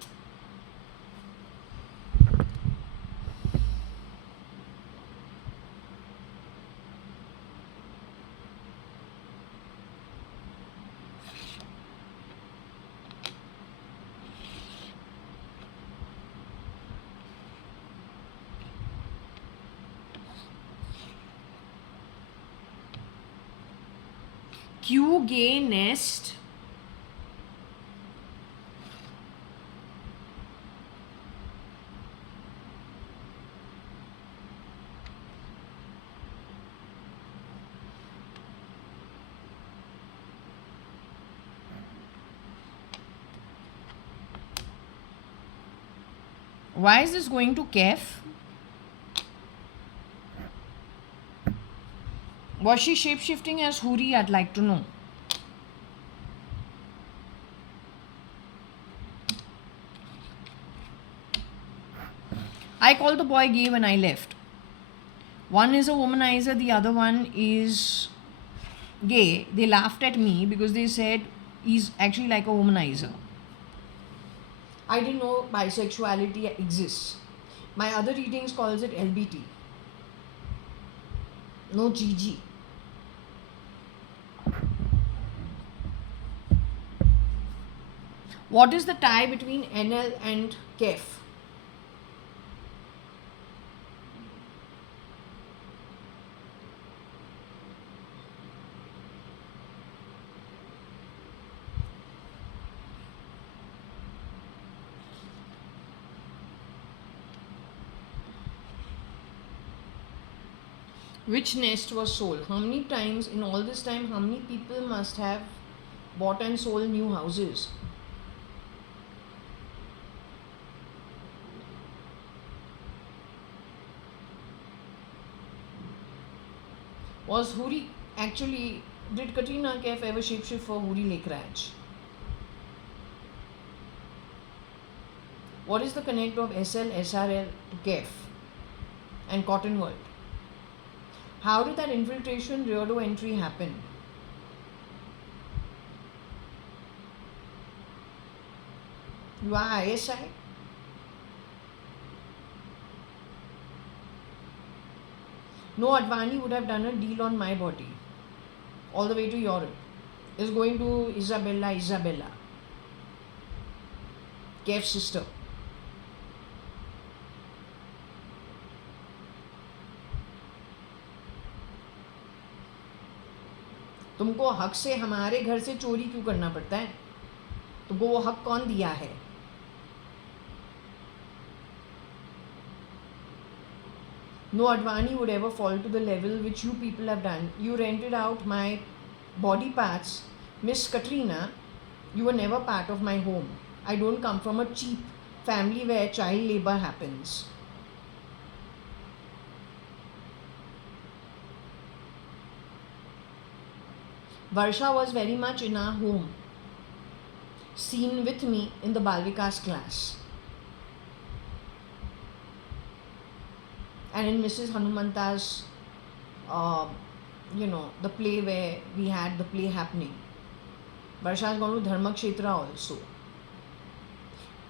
क्यों गे nest Why is this going to Kef? Was she shape-shifting as Huri? I'd like to know. I called the boy gay when I left. One is a womanizer, the other one is gay. They laughed at me because they said he's actually like a womanizer. I didn't know bisexuality exists. My other readings calls it LBT. No GG. What is the tie between NL and KEF? Which nest was sold? How many times in all this time, how many people must have bought and sold new houses? Was Huri actually, did Katrina Kaif ever shapeshift for Huri Lakraj? What is the connect of SL, SRL to Kaif and Cotton World? How did that infiltration Riodo entry happen? You are ISI? No, Advani would have done a deal on my body all the way to Europe. Is going to Isabella, Kaif's sister. तुमको हक से हमारे घर से चोरी क्यों करना पड़ता है? तुमको वो हक कौन दिया है? No Advani would ever fall to the level which you people have done. You rented out my body parts. Miss Katrina, you were never part of my home. I don't come from a cheap family where child labor happens. Varsha was very much in our home, seen with me in the Balvikas class. And in Mrs. Hanumanta's, the play where we had the play happening. Varsha has gone to Dharmakshetra also.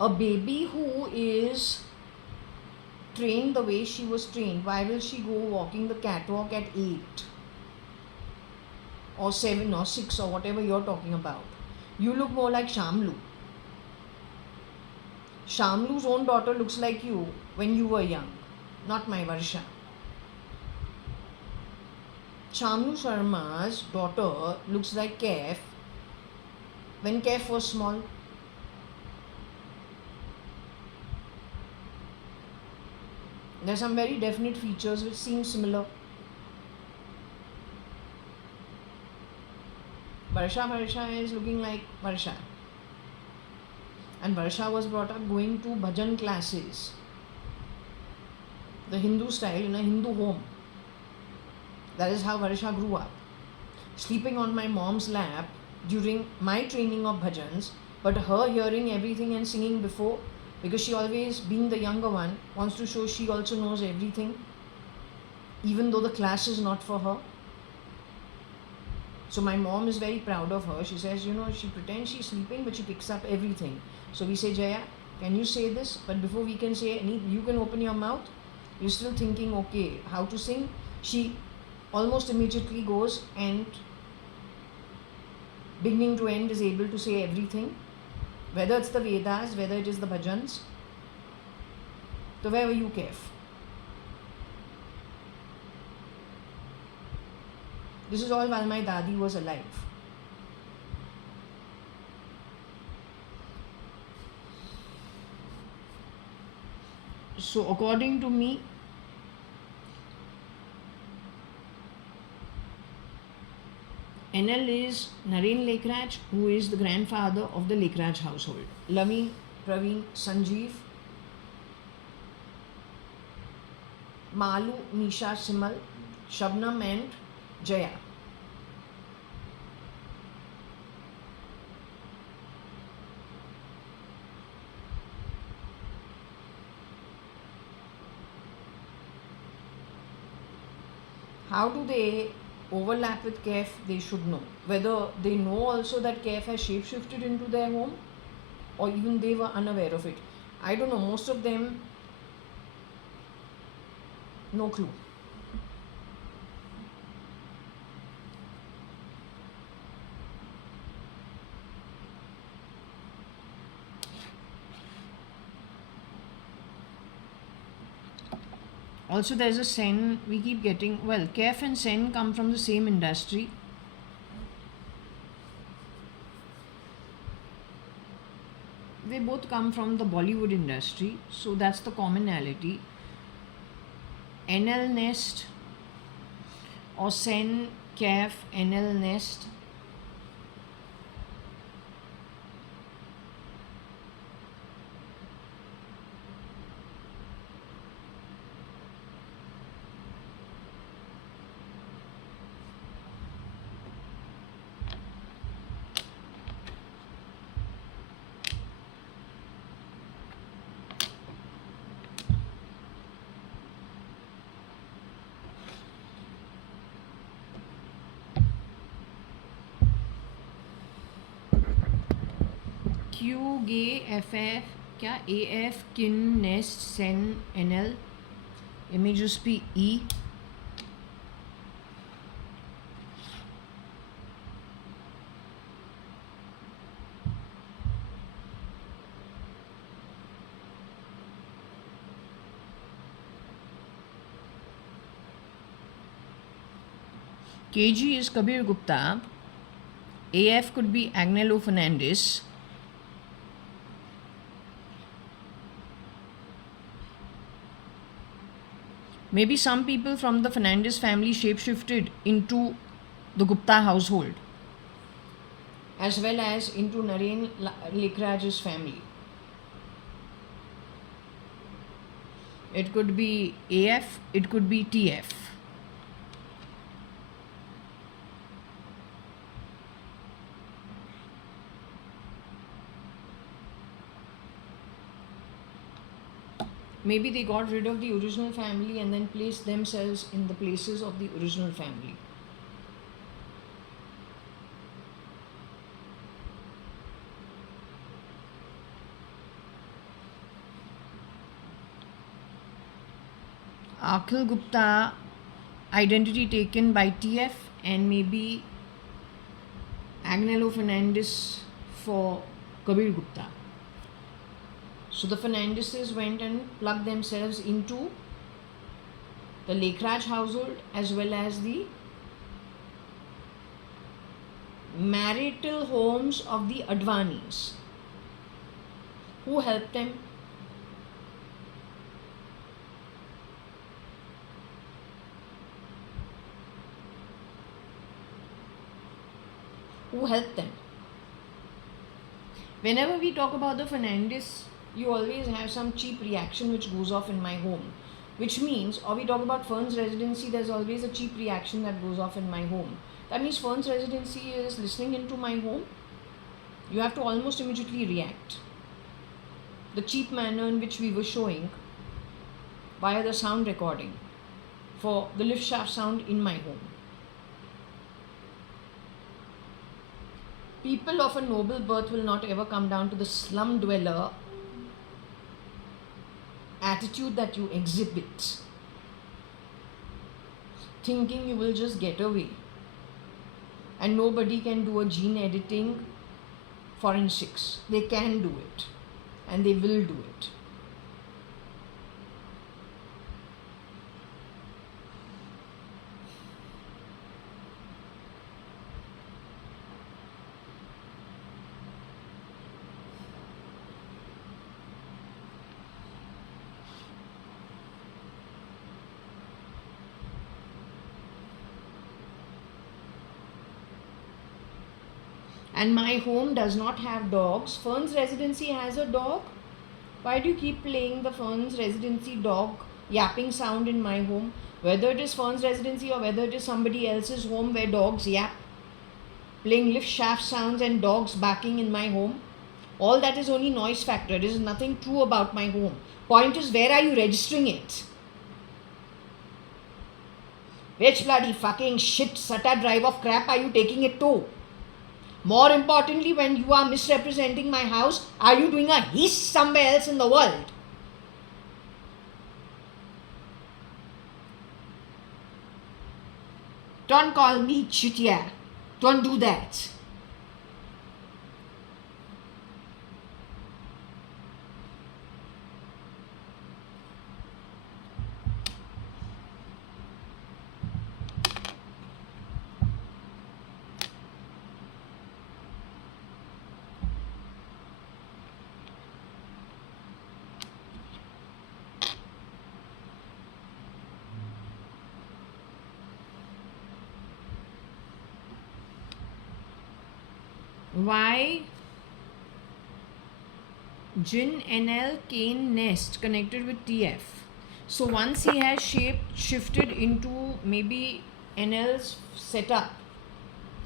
A baby who is trained the way she was trained, why will she go walking the catwalk at 8 or 7 or 6 or whatever you're talking about? You look more like Shamlu. Shamlu's own daughter looks like you when you were young, not my Varsha. Shamlu Sharma's daughter looks like Kaif when Kaif was small. There are some very definite features which seem similar. Varsha is looking like Varsha. And Varsha was brought up going to bhajan classes, the Hindu style, in a Hindu home. That is how Varsha grew up. Sleeping on my mom's lap during my training of bhajans, but her hearing everything and singing before, because she always, being the younger one, wants to show she also knows everything, even though the class is not for her. So my mom is very proud of her. She says, she pretends she's sleeping, but she picks up everything. So we say, Jaya, can you say this? But before we can say you can open your mouth. You're still thinking, okay, how to sing? She almost immediately goes and beginning to end is able to say everything. Whether it's the Vedas, whether it is the bhajans. So where were you, Kaif? This is all while my dadi was alive. So according to me, NL is Naren Lakraj, who is the grandfather of the Lakraj household. Lami, Praveen, Sanjeev, Malu, Nisha, Simal, Shabnam and Jaya. How do they overlap with Kaif? They should know. Whether they know also that Kaif has shapeshifted into their home, or even they were unaware of it. I don't know. Most of them, no clue. Also, there's a Sen we keep getting. Well, Kaif and Sen come from the same industry. They both come from the Bollywood industry, so that's the commonality. NL Nest, or Sen, Kaf, Enel, Nest. Q, G, FF, क्या AF, Kin, Nest, Sen, NL. It may just be E. KG is Kabir Gupta. AF could be Agnello Fernandez. Maybe some people from the Fernandez family shapeshifted into the Gupta household, as well as into Naren Likraj's family. It could be AF, it could be TF. Maybe they got rid of the original family and then placed themselves in the places of the original family. Akhil Gupta, identity taken by TF, and maybe Agnello Fernandez for Kabir Gupta. So the Fernandezes went and plugged themselves into the Lekraj household as well as the marital homes of the Advanis. Who helped them? Who helped them? Whenever we talk about the Fernandez, you always have some cheap reaction which goes off in my home. Which means, or we talk about Fern's residency, there's always a cheap reaction that goes off in my home. That means Fern's residency is listening into my home. You have to almost immediately react. The cheap manner in which we were showing via the sound recording for the lift shaft sound in my home. People of a noble birth will not ever come down to the slum dweller attitude that you exhibit, thinking you will just get away and nobody can do a gene editing forensics. They can do it and they will do it. And my home does not have dogs. Fern's residency has a dog. Why do you keep playing the Fern's residency dog yapping sound in my home? Whether it is Fern's residency or whether it is somebody else's home where dogs yap, playing lift shaft sounds and dogs barking in my home, all that is only noise factor. There is nothing true about my home. Point is, where are you registering it? Which bloody fucking shit sutta drive of crap are you taking it to? More importantly, when you are misrepresenting my house, are you doing a hiss somewhere else in the world? Don't call me chitiya. Don't do that. Why Jin NL Kane Nest connected with TF? So once he has shifted into maybe NL's setup,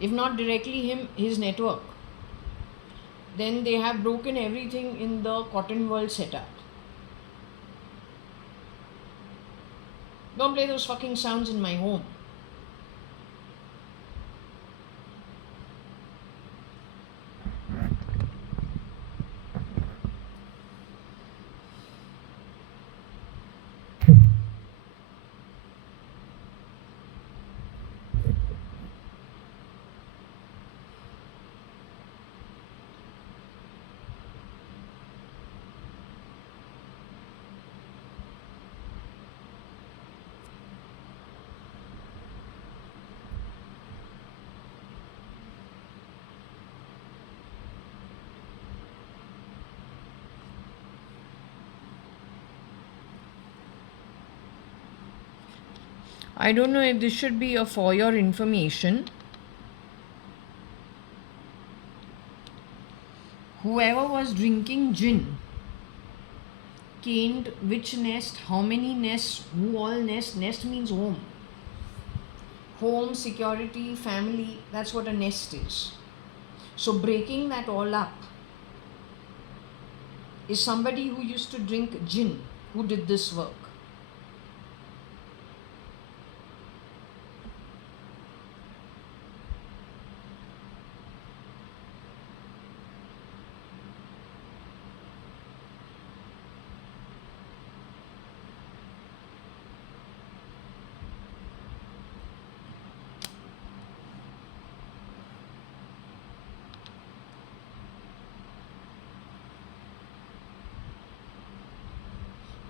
if not directly his network, then they have broken everything in the cotton world setup. Don't play those fucking sounds in my home. I don't know if this should be for your information. Whoever was drinking gin caned which nest, how many nests, who all nest. Nest means home. Home, security, family, that's what a nest is. So breaking that all up is somebody who used to drink gin who did this work.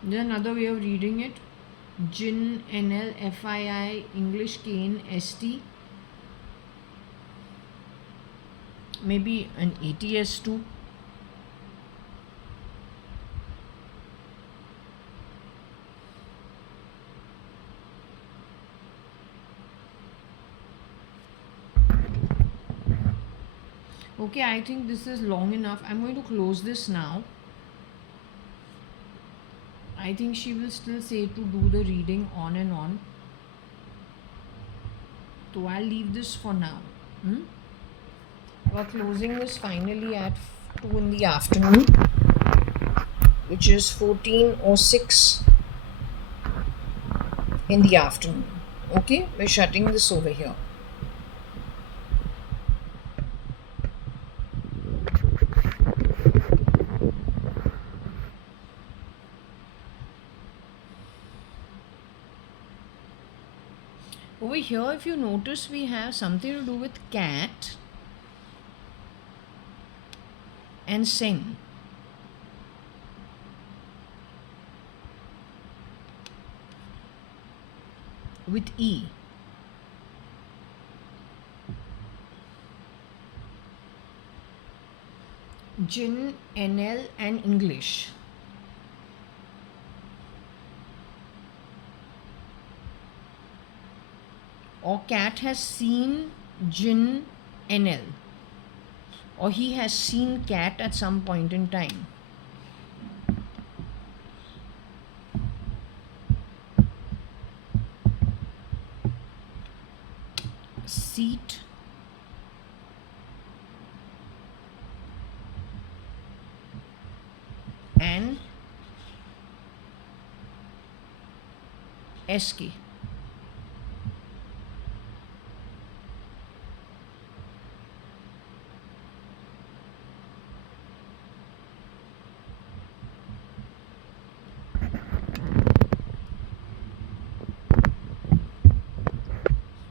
There's another way of reading it. Gin, NL, FII, English, Cane, ST. Maybe an ATS too. Okay, I think this is long enough. I'm going to close this now. I think she will still say to do the reading on and on. So I'll leave this for now. We're closing this finally at 2 in the afternoon, which is 14:06 in the afternoon. Okay, we're shutting this over here. Over here, if you notice, we have something to do with cat and sing. With E. Gin, NL and English. Or cat has seen Jin NL, or he has seen cat at some point in time. Seat, and SK.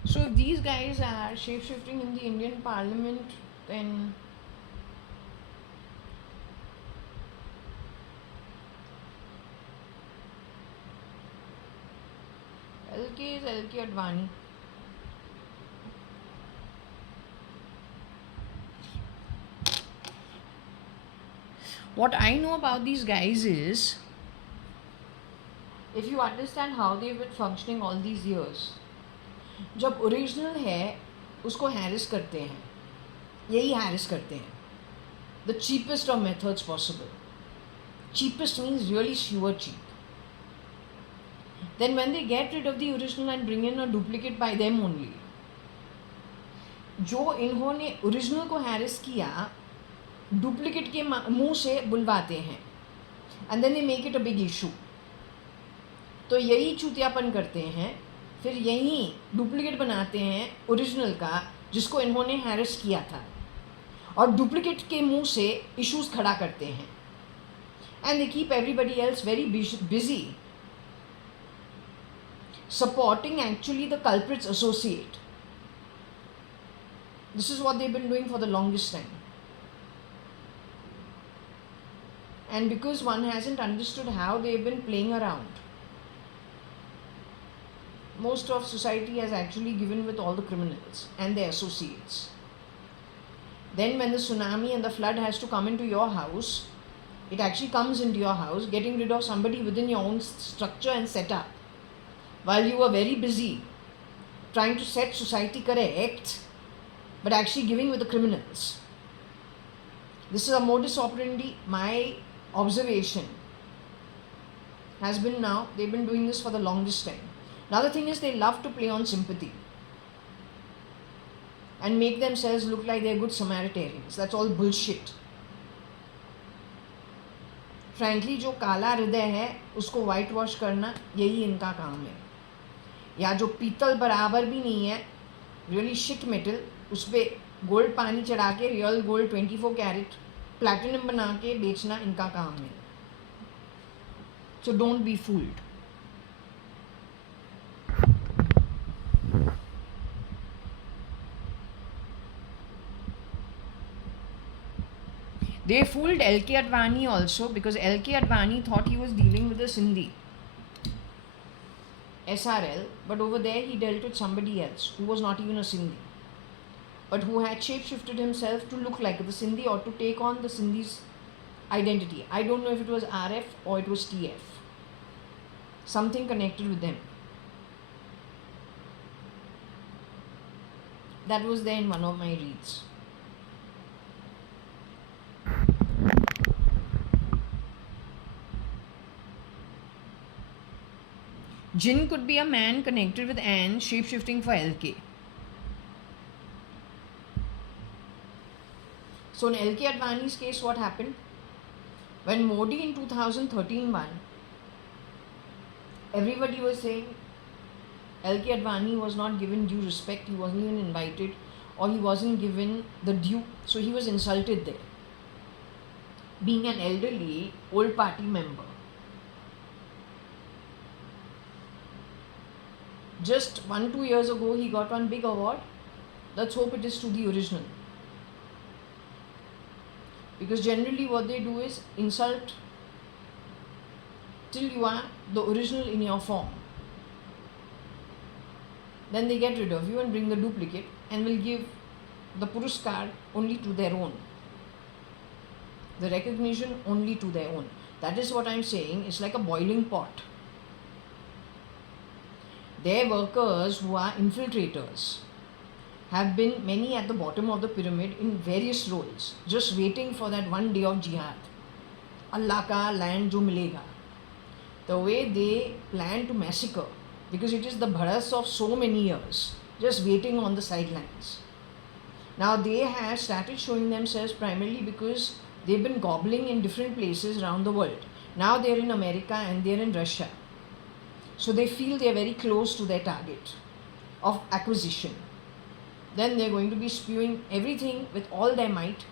So if these guys are shape-shifting in the Indian Parliament, then LK is LK.ADVANI. What I know about these guys is, if you understand how they've been functioning all these years, जब original है उसको Harris करते हैं, यही Harris करते हैं. The cheapest of methods possible. Cheapest means really super cheap. Then when they get rid of the original and bring in a duplicate by them only, जो इन्होंने ओरिजिनल को हैरिस किया डुप्लीकेट के मुंह से बुलवाते हैं and then they make it a big issue. तो यही चूतियापन करते हैं, फिर यही डुप्लीकेट बनाते हैं ओरिजिनल का जिसको इन्होंने हैरिस किया था, और डुप्लीकेट के मुंह से इश्यूज खड़ा करते हैं. And they keep everybody else very busy supporting actually the culprits associate. This is what they've been doing for the longest time. And because one hasn't understood how they've been playing around, most of society has actually given with all the criminals and their associates. Then when the tsunami and the flood has to come into your house, it actually comes into your house, getting rid of somebody within your own structure and setup, while you were very busy trying to set society correct, but actually giving with the criminals. This is a modus operandi. My observation has been now, they've been doing this for the longest time. Another thing is they love to play on sympathy and make themselves look like they're good Samaritans. That's all bullshit. Frankly, जो काला हृदय है उसको white wash करना यही इनका काम है. या जो पीतल बराबर भी नहीं है, रियली शिट मेटल, उस पर गोल्ड पानी चढ़ा के रियल गोल्ड 24 कैरेट प्लैटिनम बना के बेचना इनका काम है. So don't be fooled. They fooled L.K. Advani also, because L.K. Advani thought he was dealing with a Sindhi SRL, but over there he dealt with somebody else who was not even a Sindhi, but who had shapeshifted himself to look like the Sindhi or to take on the Sindhi's identity. I don't know if it was RF or it was TF. Something connected with them. That was there in one of my reads. Jinn could be a man connected with Anne, shape-shifting for LK. So in L.K. Advani's case, what happened? When Modi in 2013 won, everybody was saying L.K. Advani was not given due respect, he wasn't even invited, or he wasn't given the due, so he was insulted there. Being an elderly, old party member. Just 1-2 years ago, he got one big award. Let's hope it is to the original. Because generally what they do is insult till you are the original in your form. Then they get rid of you and bring the duplicate and will give the Puruskar only to their own. The recognition only to their own. That is what I am saying. It's like a boiling pot. Their workers who are infiltrators have been many at the bottom of the pyramid in various roles, just waiting for that one day of jihad. Allah ka land jo milega. The way they plan to massacre, because it is the bharas of so many years, just waiting on the sidelines. Now they have started showing themselves primarily because they've been gobbling in different places around the world. Now they're in America and they're in Russia. So they feel they're very close to their target of acquisition. Then they're going to be spewing everything with all their might,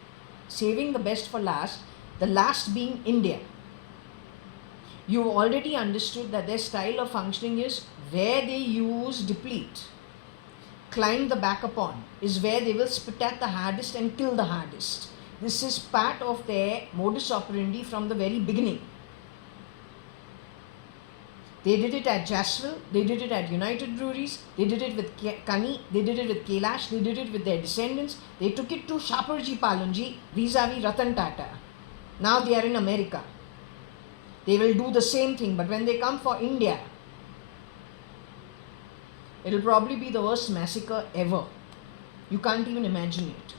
saving the best for last, the last being India. You've already understood that their style of functioning is where they use deplete, climb the back upon, is where they will spit at the hardest and kill the hardest. This is part of their modus operandi from the very beginning. They did it at Jaswell, they did it at United Breweries, they did it with Kani, they did it with Kailash, they did it with their descendants. They took it to Shaparji Palonji vis-a-vis Ratan Tata. Now they are in America. They will do the same thing, but when they come for India, it will probably be the worst massacre ever. You can't even imagine it.